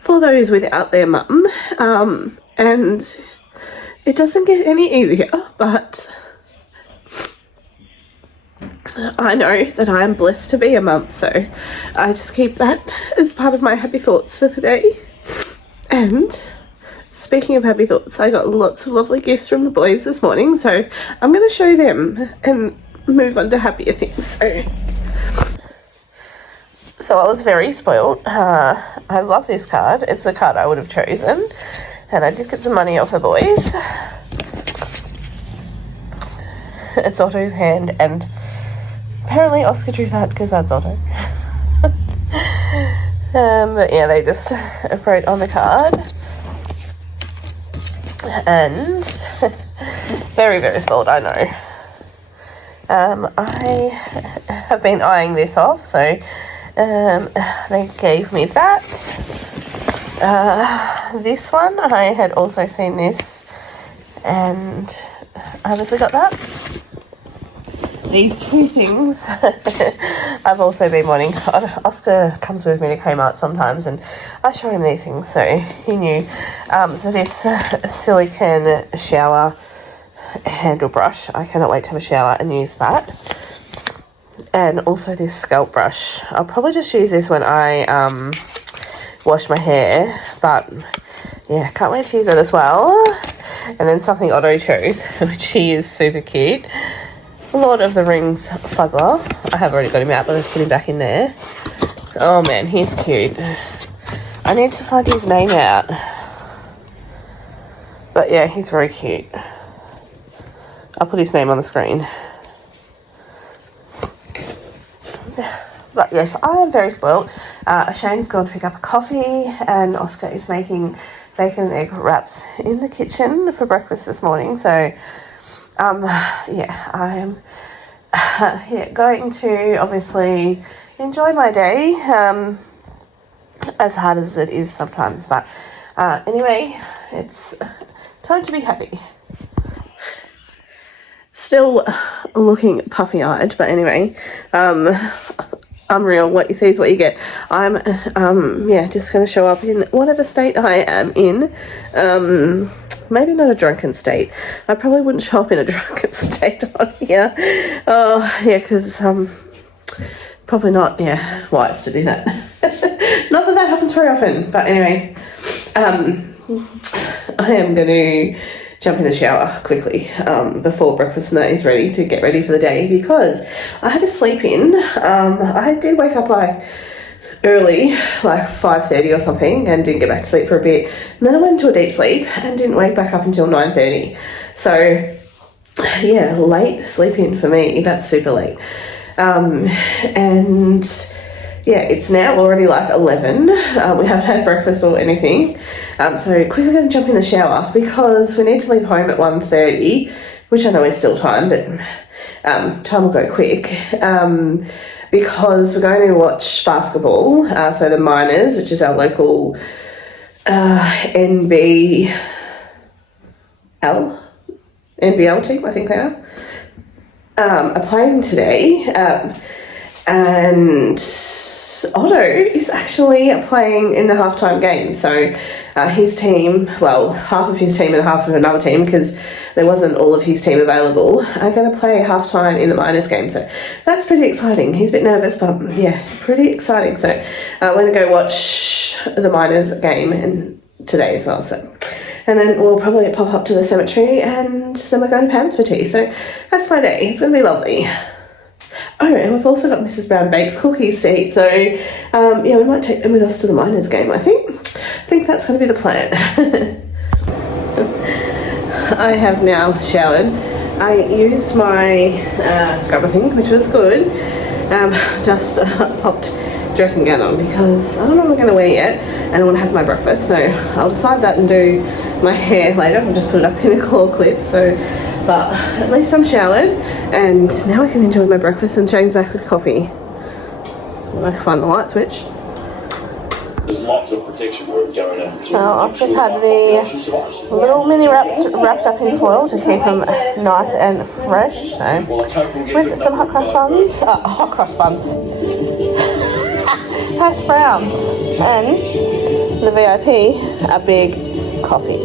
For for those without their mum, and it doesn't get any easier, but I know that I am blessed to be a mum, so I just keep that as part of my happy thoughts for the day. And speaking of happy thoughts, I got lots of lovely gifts from the boys this morning, so I'm going to show them and move on to happier things. So I was very spoiled. I love this card. It's the card I would have chosen, and I did get some money off the boys. It's Otto's hand, and apparently Oscar drew that because that's Otto. But yeah, they just wrote on the card. And very, very spoiled, I know. I have been eyeing this off, so they gave me that. This one, I had also seen this, and I obviously got that. These two things I've also been wanting. Oscar comes with me to Kmart sometimes, and I show him these things, so he knew. So this silicone shower handle brush, I cannot wait to have a shower and use that. And also this scalp brush. I'll probably just use this when I wash my hair, but yeah, can't wait to use it as well. And then something Otto chose, which he is super cute. Lord of the Rings Fuggler. I have already got him out, but let's put him back in there. Oh man, he's cute. I need to find his name out. But yeah, he's very cute. I'll put his name on the screen. But yes, I am very spoilt. Shane's gone to pick up a coffee, and Oscar is making bacon and egg wraps in the kitchen for breakfast this morning. So yeah, I'm going to obviously enjoy my day, as hard as it is sometimes, but anyway, it's time to be happy. Still looking puffy-eyed, but anyway, unreal, what you see is what you get. I'm yeah, just going to show up in whatever state I am in. Maybe not a drunken state. I probably wouldn't show up in a drunken state on here. Oh, yeah, because probably not, yeah, wise to do that. Not that happens very often, but anyway, I am going to jump in the shower quickly before breakfast is ready to get ready for the day, because I had to sleep in. I did wake up like early, like 5:30 or something, and didn't get back to sleep for a bit, and then I went into a deep sleep and didn't wake back up until 9:30. So yeah, late sleeping for me, that's super late. And yeah, it's now already like 11. We haven't had breakfast or anything, so quickly going to jump in the shower because we need to leave home at 1:30, which I know is still time, but time will go quick. Because we're going to watch basketball, so the Miners, which is our local NBL team, I think they are playing today, and Otto is actually playing in the halftime game, so his team, well, half of his team and half of another team, because there wasn't all of his team available, are going to play halftime in the Miners game, so that's pretty exciting. He's a bit nervous, but yeah, pretty exciting. So we're going to go watch the Miners game today as well, so, and then we'll probably pop up to the cemetery, and then we're going to Pam's for tea. So that's my day. It's going to be lovely. Oh, and we've also got Mrs. Brown Bakes cookies to eat, so yeah, we might take them with us to the Miners game, I think. I think that's going to be the plan. I have now showered. I used my scrubber thing, which was good. Just popped dressing gown on because I don't know what I'm going to wear yet, and I want to have my breakfast, so I'll decide that and do my hair later. I'll just put it up in a claw clip, so, but at least I'm showered, and now I can enjoy my breakfast, and Shane's back with coffee. I can find the light switch. There's lots of protection work going on. I've just had the little mini wraps wrapped up in foil to keep them nice and fresh. So, with some hot cross buns, hash browns, and the VIP a big coffee.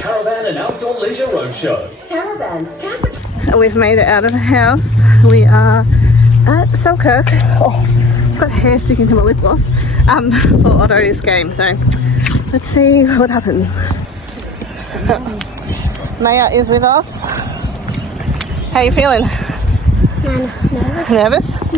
Caravan and Outdoor Leisure Roadshow. We've made it out of the house. We are at Selkirk. Oh, I've got hair sticking to my lip gloss for Otto's game, so let's see what happens. Maya is with us. How are you feeling? Nervous. Nervous?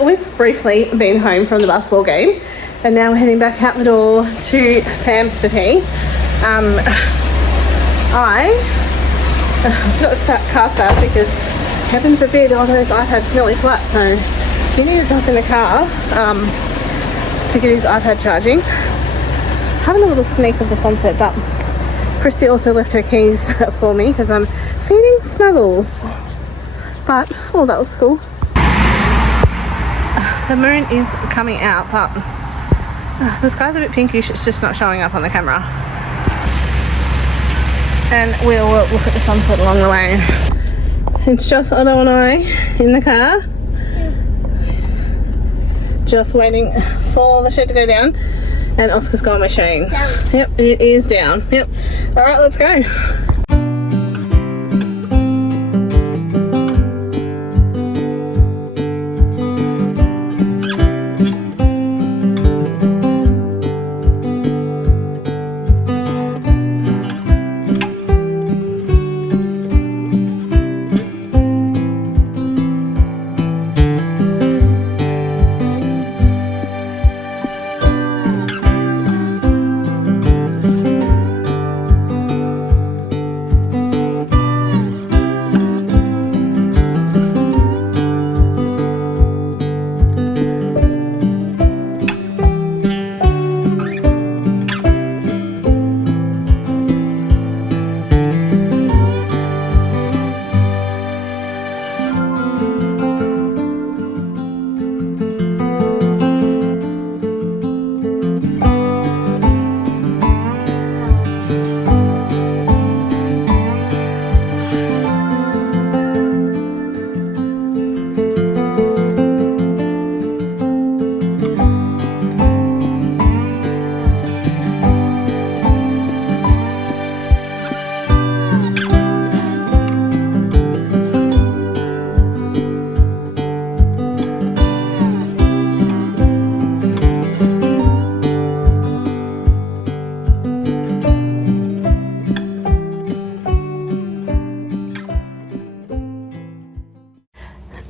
we've briefly been home from the basketball game, and now we're heading back out the door to Pam's for tea. I just got the car started because heaven forbid Otto's iPad's nearly flat, so he needed to hop in the car to get his iPad charging. Having a little sneak of the sunset, but Christy also left her keys for me because I'm feeding Snuggles. But oh, that looks cool. The moon is coming out, but the sky's a bit pinkish. It's just not showing up on the camera. And we'll look at the sunset along the way. It's just Otto and I in the car. Just waiting for the shed to go down. And Oscar's gone with Shane. Yep, it is down. Yep. Alright, let's go.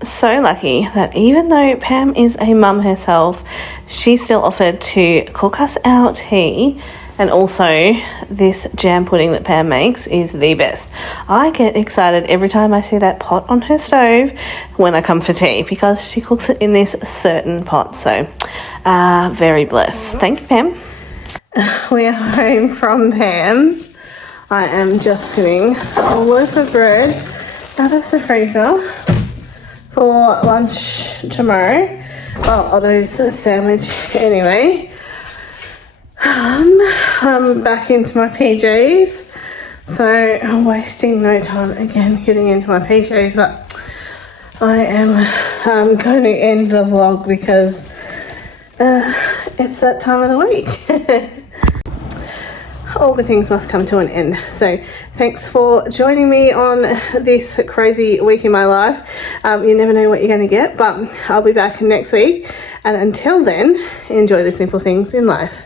So lucky that even though Pam is a mum herself, she still offered to cook us our tea, and also this jam pudding that Pam makes is the best. I get excited every time I see that pot on her stove when I come for tea because she cooks it in this certain pot. So very blessed. Thank you, Pam. We are home from Pam's. I am just getting a loaf of bread out of the freezer for lunch tomorrow. Well, Otto's sandwich anyway. I'm back into my PJs, so I'm wasting no time again getting into my PJs, but I am going to end the vlog because it's that time of the week. All good things must come to an end. So thanks for joining me on this crazy week in my life. You never know what you're going to get, but I'll be back next week. And until then, enjoy the simple things in life.